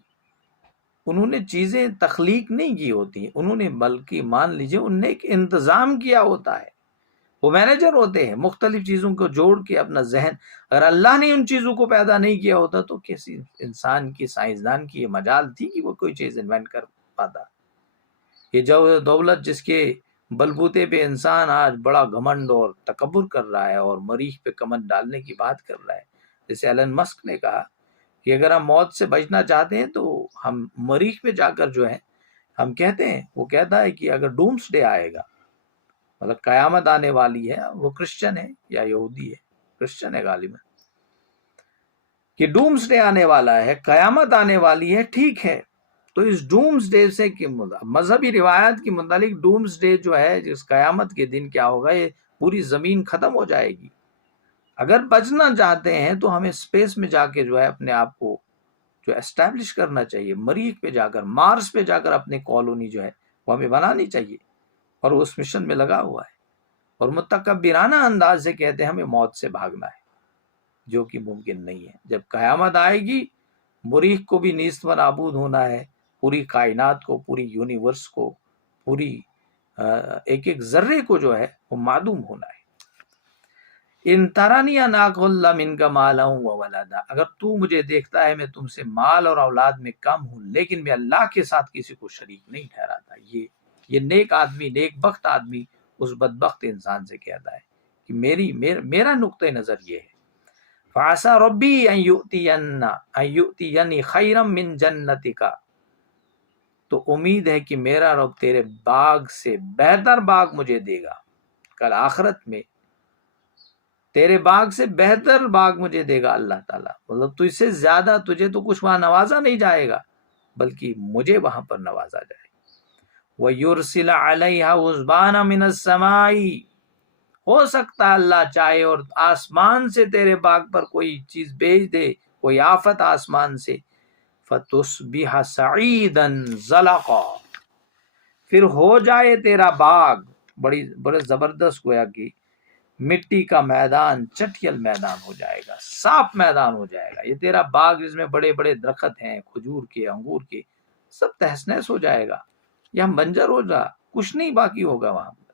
انہوں نے چیزیں تخلیق نہیں کی ہوتی، انہوں نے بلکہ مان لیجئے انہوں نے ایک انتظام کیا ہوتا ہے. وہ مینیجر ہوتے ہیں، مختلف چیزوں کو جوڑ کے اپنا ذہن. اگر اللہ نے ان چیزوں کو پیدا نہیں کیا ہوتا تو کسی انسان کی، سائنسدان کی یہ مجال تھی کہ وہ کوئی چیز انوینٹ کر پاتا؟ یہ جو دولت جس کے بلبوتے پہ انسان آج بڑا گھمنڈ اور تکبر کر رہا ہے اور مریخ پہ کمر ڈالنے کی بات کر رہا ہے، جیسے ایلن مسک نے کہا کہ اگر ہم موت سے بچنا چاہتے ہیں تو ہم مریخ پہ جا کر جو ہے ہم کہتے ہیں، وہ کہتا ہے کہ اگر ڈومس ڈے آئے گا، مطلب قیامت آنے والی ہے، وہ کرسچن ہے یا یہودی ہے، کرسچن ہے غالباً، کہ ڈومس ڈے آنے والا ہے، قیامت آنے والی ہے، ٹھیک ہے. تو اس ڈومس ڈے سے مذہبی روایات کے متعلق ڈومس ڈے جو ہے، جس قیامت کے دن کیا ہوگا، یہ پوری زمین ختم ہو جائے گی. اگر بچنا چاہتے ہیں تو ہمیں اسپیس میں جا کے جو ہے اپنے آپ کو جو اسٹیبلش کرنا چاہیے، مریخ پہ جا کر، مارس پہ جا کر اپنے کالونی جو ہے وہ ہمیں بنانی چاہیے. اور وہ اس مشن میں لگا ہوا ہے، اور متکبرانہ انداز سے کہتے ہیں ہمیں موت سے بھاگنا ہے، جو کہ ممکن نہیں ہے۔ جب قیامت آئے گی، مریخ کو بھی نیست و نابود ہونا ہے، پوری کائنات کو، پوری یونیورس کو، پوری ایک ایک ذرے کو جو ہے وہ معدوم ہونا ہے۔ ان ترانی اناق اللہ من کا مالا ہوں و ولدا، اگر تو مجھے دیکھتا ہے میں تم سے مال اور اولاد میں کم ہوں، لیکن میں اللہ کے ساتھ کسی کو شریک نہیں ٹھہراتا۔ یہ نیک آدمی، نیک بخت آدمی اس بدبخت انسان سے کہتا ہے کہ میرا نقطہ نظر یہ ہے، فَعَسَى رَبِّي أَن يُؤْتِيَنِي خَيْرًا مِّن جَنَّتِكَ، تو امید ہے کہ میرا رب تیرے باغ سے بہتر باغ مجھے دے گا، کل آخرت میں تیرے باغ سے بہتر باغ مجھے دے گا اللہ تعالیٰ۔ مطلب تجھ سے زیادہ تجھے تو کچھ وہاں نوازا نہیں جائے گا، بلکہ مجھے وہاں پر نوازا جائے گا۔ وَيُرْسِلَ عَلَيْهَا عُصْبَانًا مِّنَ السَّمَاءِ، ہو سکتا ہے اللہ چاہے اور آسمان سے تیرے باغ پر کوئی چیز بھیج دے، کوئی آفت آسمان سے، فَتُصْبِحَ صَعِيدًا زَلَقًا، پھر ہو جائے تیرا باغ بڑے زبردست، گویا کہ مٹی کا میدان، چٹیل میدان ہو جائے گا، صاف میدان ہو جائے گا۔ یہ تیرا باغ جس میں بڑے بڑے درخت ہیں، کھجور کے، انگور کے، سب تہس نہس ہو جائے گا، یہ بنجر ہو جا، کچھ نہیں باقی ہوگا وہاں پر۔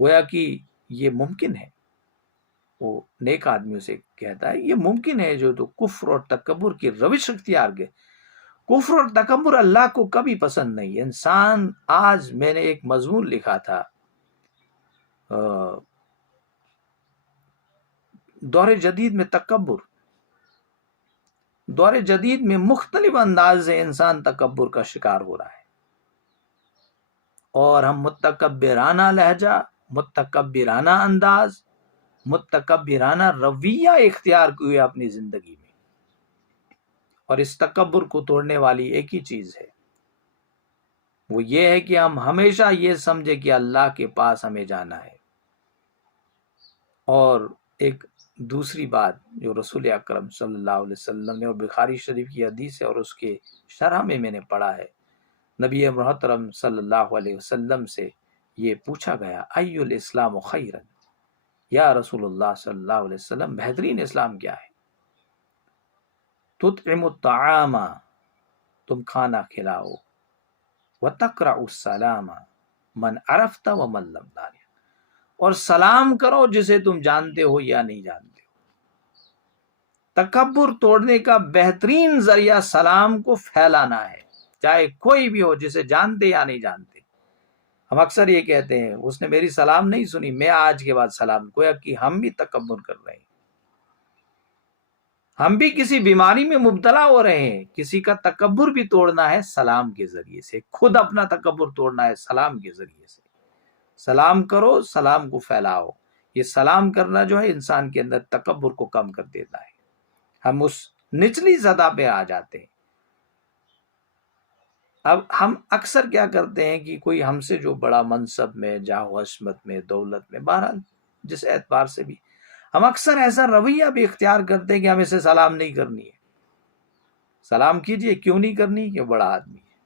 گویا کہ یہ ممکن ہے، وہ نیک آدمیوں سے کہتا ہے یہ ممکن ہے جو تو کفر اور تکبر کی روش اختیار کے۔ کفر اور تکبر اللہ کو کبھی پسند نہیں۔ انسان، آج میں نے ایک مضمون لکھا تھا، دور جدید میں تکبر، دور جدید میں مختلف انداز سے انسان تکبر کا شکار ہو رہا ہے، اور ہم متکبرانہ لہجہ، متکبرانہ انداز، متکبرانہ رویہ اختیار کیے اپنی زندگی میں، اور اس تکبر کو توڑنے والی ایک ہی چیز ہے، وہ یہ ہے کہ ہم ہمیشہ یہ سمجھے کہ اللہ کے پاس ہمیں جانا ہے۔ اور ایک دوسری بات جو رسول اکرم صلی اللہ علیہ وسلم نے، اور بخاری شریف کی حدیث ہے اور اس کے شرح میں نے پڑھا ہے، نبی محترم صلی اللہ علیہ وسلم سے یہ پوچھا گیا، ای الاسلام خیرا، یا رسول اللہ صلی اللہ علیہ وسلم بہترین اسلام کیا ہے؟ تطعم الطعام، تم کھانا کھلاؤ، وتقرأ السلام من عرفت ومن لم تعرف، اور سلام کرو جسے تم جانتے ہو یا نہیں جانتے ہو۔ تکبر توڑنے کا بہترین ذریعہ سلام کو پھیلانا ہے، چاہے کوئی بھی ہو، جسے جانتے یا نہیں جانتے۔ ہم اکثر یہ کہتے ہیں اس نے میری سلام نہیں سنی، میں آج کے بعد سلام، گویا کہ ہم بھی تکبر کر رہے ہیں، ہم بھی کسی بیماری میں مبتلا ہو رہے ہیں۔ کسی کا تکبر بھی توڑنا ہے سلام کے ذریعے سے، خود اپنا تکبر توڑنا ہے سلام کے ذریعے سے۔ سلام کرو، سلام کو پھیلاؤ۔ یہ سلام کرنا جو ہے انسان کے اندر تکبر کو کم کر دیتا ہے۔ ہم اس نچلی سطح پہ آ جاتے ہیں۔ اب ہم اکثر کیا کرتے ہیں کہ کوئی ہم سے جو بڑا منصب میں، جاہ و عظمت میں، دولت میں، بہرحال جس اعتبار سے بھی، ہم اکثر ایسا رویہ بھی اختیار کرتے ہیں کہ ہمیں سے سلام نہیں کرنی ہے۔ سلام کیجئے، کیوں نہیں کرنی؟ کہ بڑا آدمی ہے۔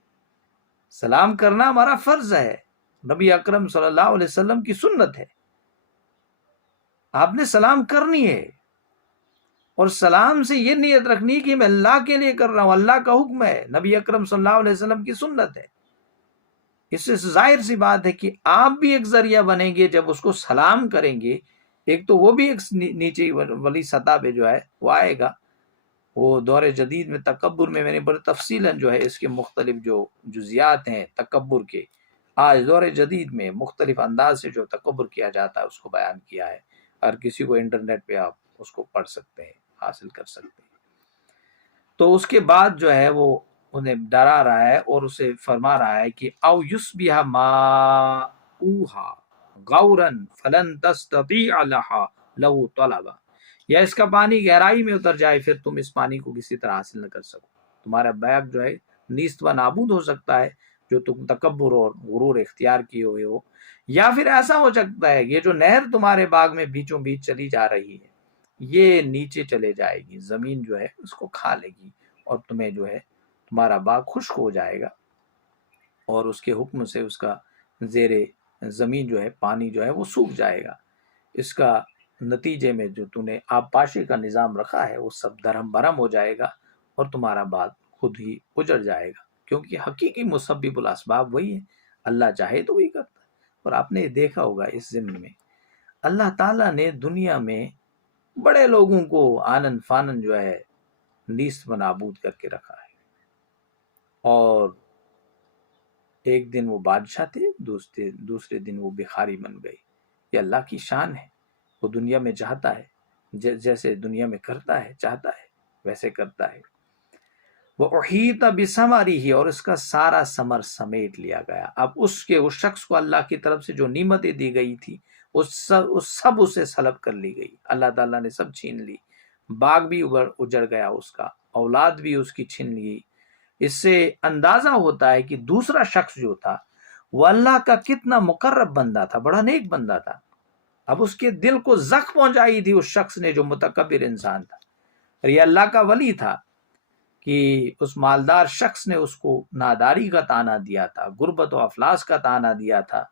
سلام کرنا ہمارا فرض ہے، نبی اکرم صلی اللہ علیہ وسلم کی سنت ہے، آپ نے سلام کرنی ہے، اور سلام سے یہ نیت رکھنی کہ میں اللہ کے لیے کر رہا ہوں، اللہ کا حکم ہے، نبی اکرم صلی اللہ علیہ وسلم کی سنت ہے۔ اس سے ظاہر سی بات ہے کہ آپ بھی ایک ذریعہ بنیں گے جب اس کو سلام کریں گے، ایک تو وہ بھی ایک نیچے والی سطح پہ جو ہے وہ آئے گا۔ وہ دور جدید میں تکبر میں نے بڑے تفصیلاً جو ہے اس کے مختلف جو جزیات ہیں تکبر کے، آج دور جدید میں مختلف انداز سے جو تکبر کیا جاتا ہے اس کو بیان کیا ہے۔ ہر کسی کو انٹرنیٹ پہ آپ اس کو پڑھ سکتے ہیں، حاصل کر سکتے ہیں۔ تو اس کے بعد جو ہے وہ انہیں ڈرا رہا ہے اور اسے فرما رہا ہے کہ او یصبح ماؤہا غورا فلن تستطیع لہا لو طلبا، یا اس کا پانی گہرائی میں اتر جائے، پھر تم اس پانی کو کسی طرح حاصل نہ کر سکو، تمہارا بیگ جو ہے نیست و نابود ہو سکتا ہے جو تم تکبر اور غرور اختیار کیے ہوئے ہو، یا پھر ایسا ہو سکتا ہے یہ جو نہر تمہارے باغ میں بیچوں بیچ چلی جا رہی ہے یہ نیچے چلے جائے گی، زمین جو ہے اس کو کھا لے گی، اور تمہیں جو ہے تمہارا باغ خشک ہو جائے گا، اور اس کے حکم سے اس کا زیر زمین جو ہے پانی جو ہے وہ سوکھ جائے گا. اس کا نتیجے میں جو تو نے آبپاشی کا نظام رکھا ہے وہ سب درہم برہم ہو جائے گا اور تمہارا بال خود ہی اجڑ جائے گا، کیونکہ حقیقی مسبب الاسباب وہی ہے، اللہ چاہے تو وہی کرتا ہے. اور آپ نے دیکھا ہوگا اس ضمن میں اللہ تعالیٰ نے دنیا میں بڑے لوگوں کو آنن فانن جو ہے نیست و نابود کر کے رکھا ہے. اور ایک دن وہ بادشاہ تھے، دوسرے دن وہ بخاری بن گئے. یہ اللہ کی شان ہے، وہ دنیا میں چاہتا ہے جیسے دنیا میں کرتا ہے، چاہتا ہے ویسے کرتا ہے. وہ احیط بثمرہ، اور اس کا سارا ثمر سمیٹ لیا گیا. اب اس شخص کو اللہ کی طرف سے جو نعمتیں دی گئی تھی اس سب اسے سلب کر لی گئی. اللہ تعالیٰ نے سب چھین لی. باغ بھی اجڑ گیا، اس کا اولاد بھی اس کی چھین لی. اس سے اندازہ ہوتا ہے کہ دوسرا شخص جو تھا وہ اللہ کا کتنا مقرب بندہ تھا، بڑا نیک بندہ تھا. اب اس کے دل کو زخم پہنچائی تھی اس شخص نے جو متکبر انسان تھا. اور یہ اللہ کا ولی تھا کہ اس مالدار شخص نے اس کو ناداری کا طعنہ دیا تھا، غربت و افلاس کا طعنہ دیا تھا.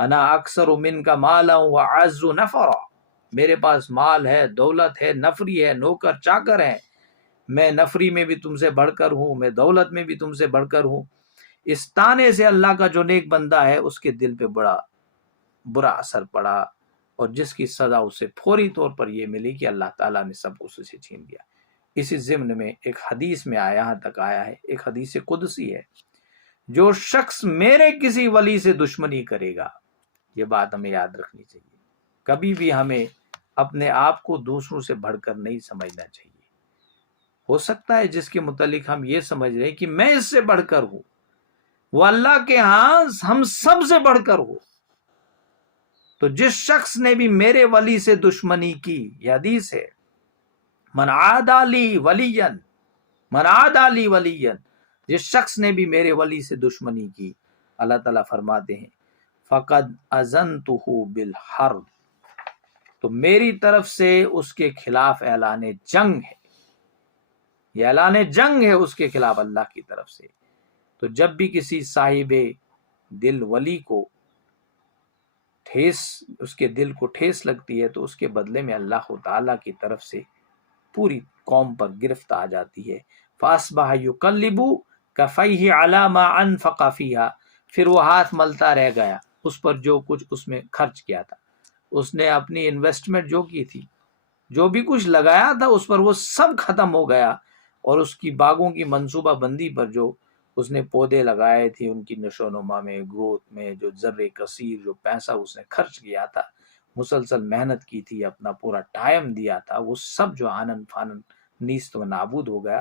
انا اکثر من کا مالا واعز نفرا، میرے پاس مال ہے، دولت ہے، نفری ہے، نوکر چاکر ہے، میں نفری میں بھی تم سے بڑھ کر ہوں، میں دولت میں بھی تم سے بڑھ کر ہوں. اس طعنے سے اللہ کا جو نیک بندہ ہے اس کے دل پہ بڑا برا اثر پڑا، اور جس کی سزا اسے فوری طور پر یہ ملی کہ اللہ تعالیٰ نے سب کچھ اسے چھین لیا. اسی ضمن میں ایک حدیث میں آیا، یہاں تک آیا ہے، ایک حدیث قدسی ہے، جو شخص میرے کسی ولی سے دشمنی کرے گا، یہ بات ہمیں یاد رکھنی چاہیے. کبھی بھی ہمیں اپنے آپ کو دوسروں سے بڑھ کر نہیں سمجھنا چاہیے. ہو سکتا ہے جس کے متعلق ہم یہ سمجھ رہے ہیں کہ میں اس سے بڑھ کر ہوں، وہ اللہ کے ہاں ہم سب سے بڑھ کر ہو. تو جس شخص نے بھی میرے ولی سے دشمنی کی، یہ حدیث ہے، من عادی لی ولیا، جس شخص نے بھی میرے ولی سے دشمنی کی، اللہ تعالیٰ فرماتے ہیں فقد اذنتہ بالحرب، تو میری طرف سے اس کے خلاف اعلان جنگ ہے. یہ اعلان جنگ ہے اس کے خلاف اللہ کی طرف سے. تو جب بھی کسی صاحب دل ولی کو اس کے دل کو ٹھیس لگتی ہے تو اس کے بدلے میں اللہ تعالیٰ کی طرف سے پوری قوم پر گرفت آ جاتی ہے. فاصبح یقلب کفیہ علی ما انفق فیہا، پھر وہ ہاتھ ملتا رہ گیا اس پر جو کچھ اس میں خرچ کیا تھا. اس نے اپنی انویسٹمنٹ جو کی تھی، جو بھی کچھ لگایا تھا اس پر، وہ سب ختم ہو گیا. اور اس کی باغوں کی منصوبہ بندی پر جو اس نے پودے لگائے تھے، ان کی نشو و نما میں، گروتھ میں، جو ذرے کثیر جو پیسہ اس نے خرچ کیا تھا، مسلسل محنت کی تھی، اپنا پورا ٹائم دیا تھا، وہ سب جو آنن فانن نیست و نابود ہو گیا.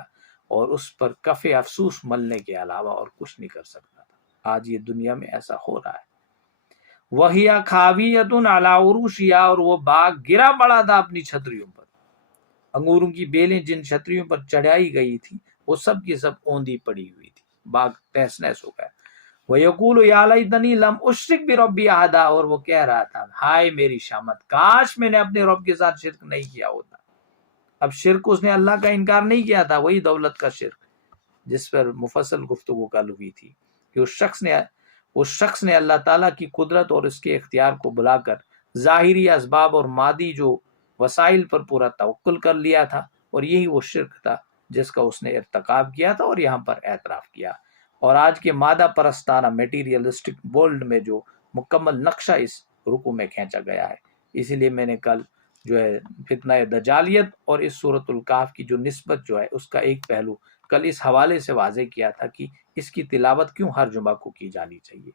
اور اس پر کف افسوس ملنے کے علاوہ اور کچھ نہیں کر سکتا تھا. آج یہ دنیا میں ایسا ہو رہا ہے. وَهِيَ خَاوِيَةٌ عَلَىٰ عُرُوشِهَا، اور وہ باغ گرا پڑا تھا اپنی چھتریوں پر. انگوروں کی بیلیں جن چھتریوں پر چڑھائی گئی تھی وہ سب کی سب اوندھی پڑی ہوئی تھی، باغ تہس نہس ہو گیا. وَيَقُولُ يَا لَيْتَنِي لَمْ أُشْرِكْ بِرَبِّي أَحَدًا، اور وہ کہہ رہا تھا ہائے میری شامت، کاش میں نے اپنے رب کے ساتھ شرک نہیں کیا ہوتا. اب شرک اس نے اللہ کا انکار نہیں کیا تھا، وہی دولت کا شرک جس پر مفصل گفتگو کل ہوئی تھی کہ اس شخص نے اللہ تعالیٰ کی قدرت اور اس کے اختیار کو بلا کر ظاہری اسباب اور مادی جو وسائل پر پورا توکل کر لیا تھا، اور یہی وہ شرک تھا جس کا اس نے ارتکاب کیا تھا اور یہاں پر اعتراف کیا. اور آج کے مادہ پرستانہ میٹیریلسٹک ورلڈ میں جو مکمل نقشہ اس رکوع میں کھینچا گیا ہے. اسی لیے میں نے کل جو ہے فتنہ دجالیت اور اس سورۃ الکہف کی جو نسبت جو ہے اس کا ایک پہلو کل اس حوالے سے واضح کیا تھا کہ اس کی تلاوت کیوں ہر جمعہ کو کی جانی چاہیے.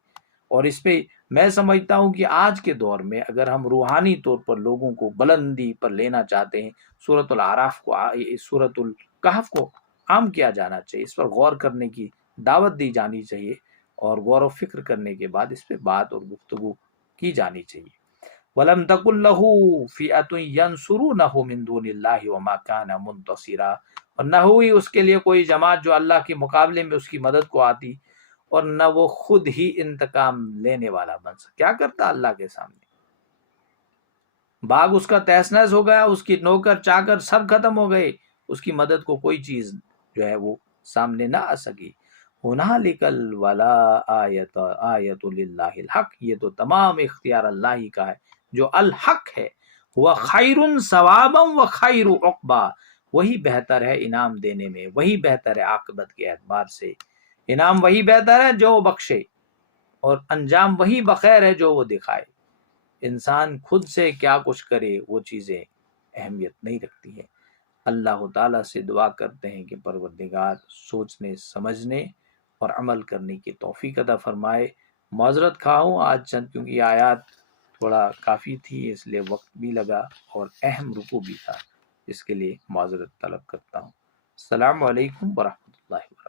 اور اس پہ میں سمجھتا ہوں کہ آج کے دور میں اگر ہم روحانی طور پر لوگوں کو بلندی پر لینا چاہتے ہیں، سورۃ الاعراف کو، سورۃ الکہف کو عام کیا جانا چاہیے، اس پر غور کرنے کی دعوت دی جانی چاہیے، اور غور و فکر کرنے کے بعد اس پہ بات اور گفتگو کی جانی چاہیے. وَلَمْ تَكُنْ لَهُ فِئَةٌ يَنْصُرُونَهُ مِنْ دُونِ اللَّهِ وَمَا كَانَ مُنْتَصِرًا، اور نہ ہوئی اس کے لیے کوئی جماعت جو اللہ کے مقابلے میں اس کی مدد کو آتی، اور نہ وہ خود ہی انتقام لینے والا بن سکتا. کیا کرتا اللہ کے سامنے؟ باغ اس کا تہس نہس ہو گیا، اس کی نوکر چاکر سب ختم ہو گئے، اس کی مدد کو کوئی چیز جو ہے وہ سامنے نہ آ سکی. ہنالکل ولا آیت للہ الحق، یہ تو تمام اختیار اللہ ہی کا ہے جو الحق ہے، وہ خیر ثوابا و خیر عقبا، وہی بہتر ہے انعام دینے میں، وہی بہتر ہے عاقبت کے اعتبار سے، انعام وہی بہتر ہے جو وہ بخشے، اور انجام وہی بخیر ہے جو وہ دکھائے۔ انسان خود سے کیا کچھ کرے وہ چیزیں اہمیت نہیں رکھتی ہے۔ اللہ تعالیٰ سے دعا کرتے ہیں کہ پروردگار سوچنے سمجھنے اور عمل کرنے کی توفیق عطا فرمائے۔ معذرت خواہ ہوں آج چند، کیونکہ یہ آیات تھوڑا کافی تھی، اس لیے وقت بھی لگا اور اہم رکوع بھی تھا، اس کے لیے معذرت طلب کرتا ہوں۔ السلام علیکم ورحمۃ اللہ وبرکاتہ۔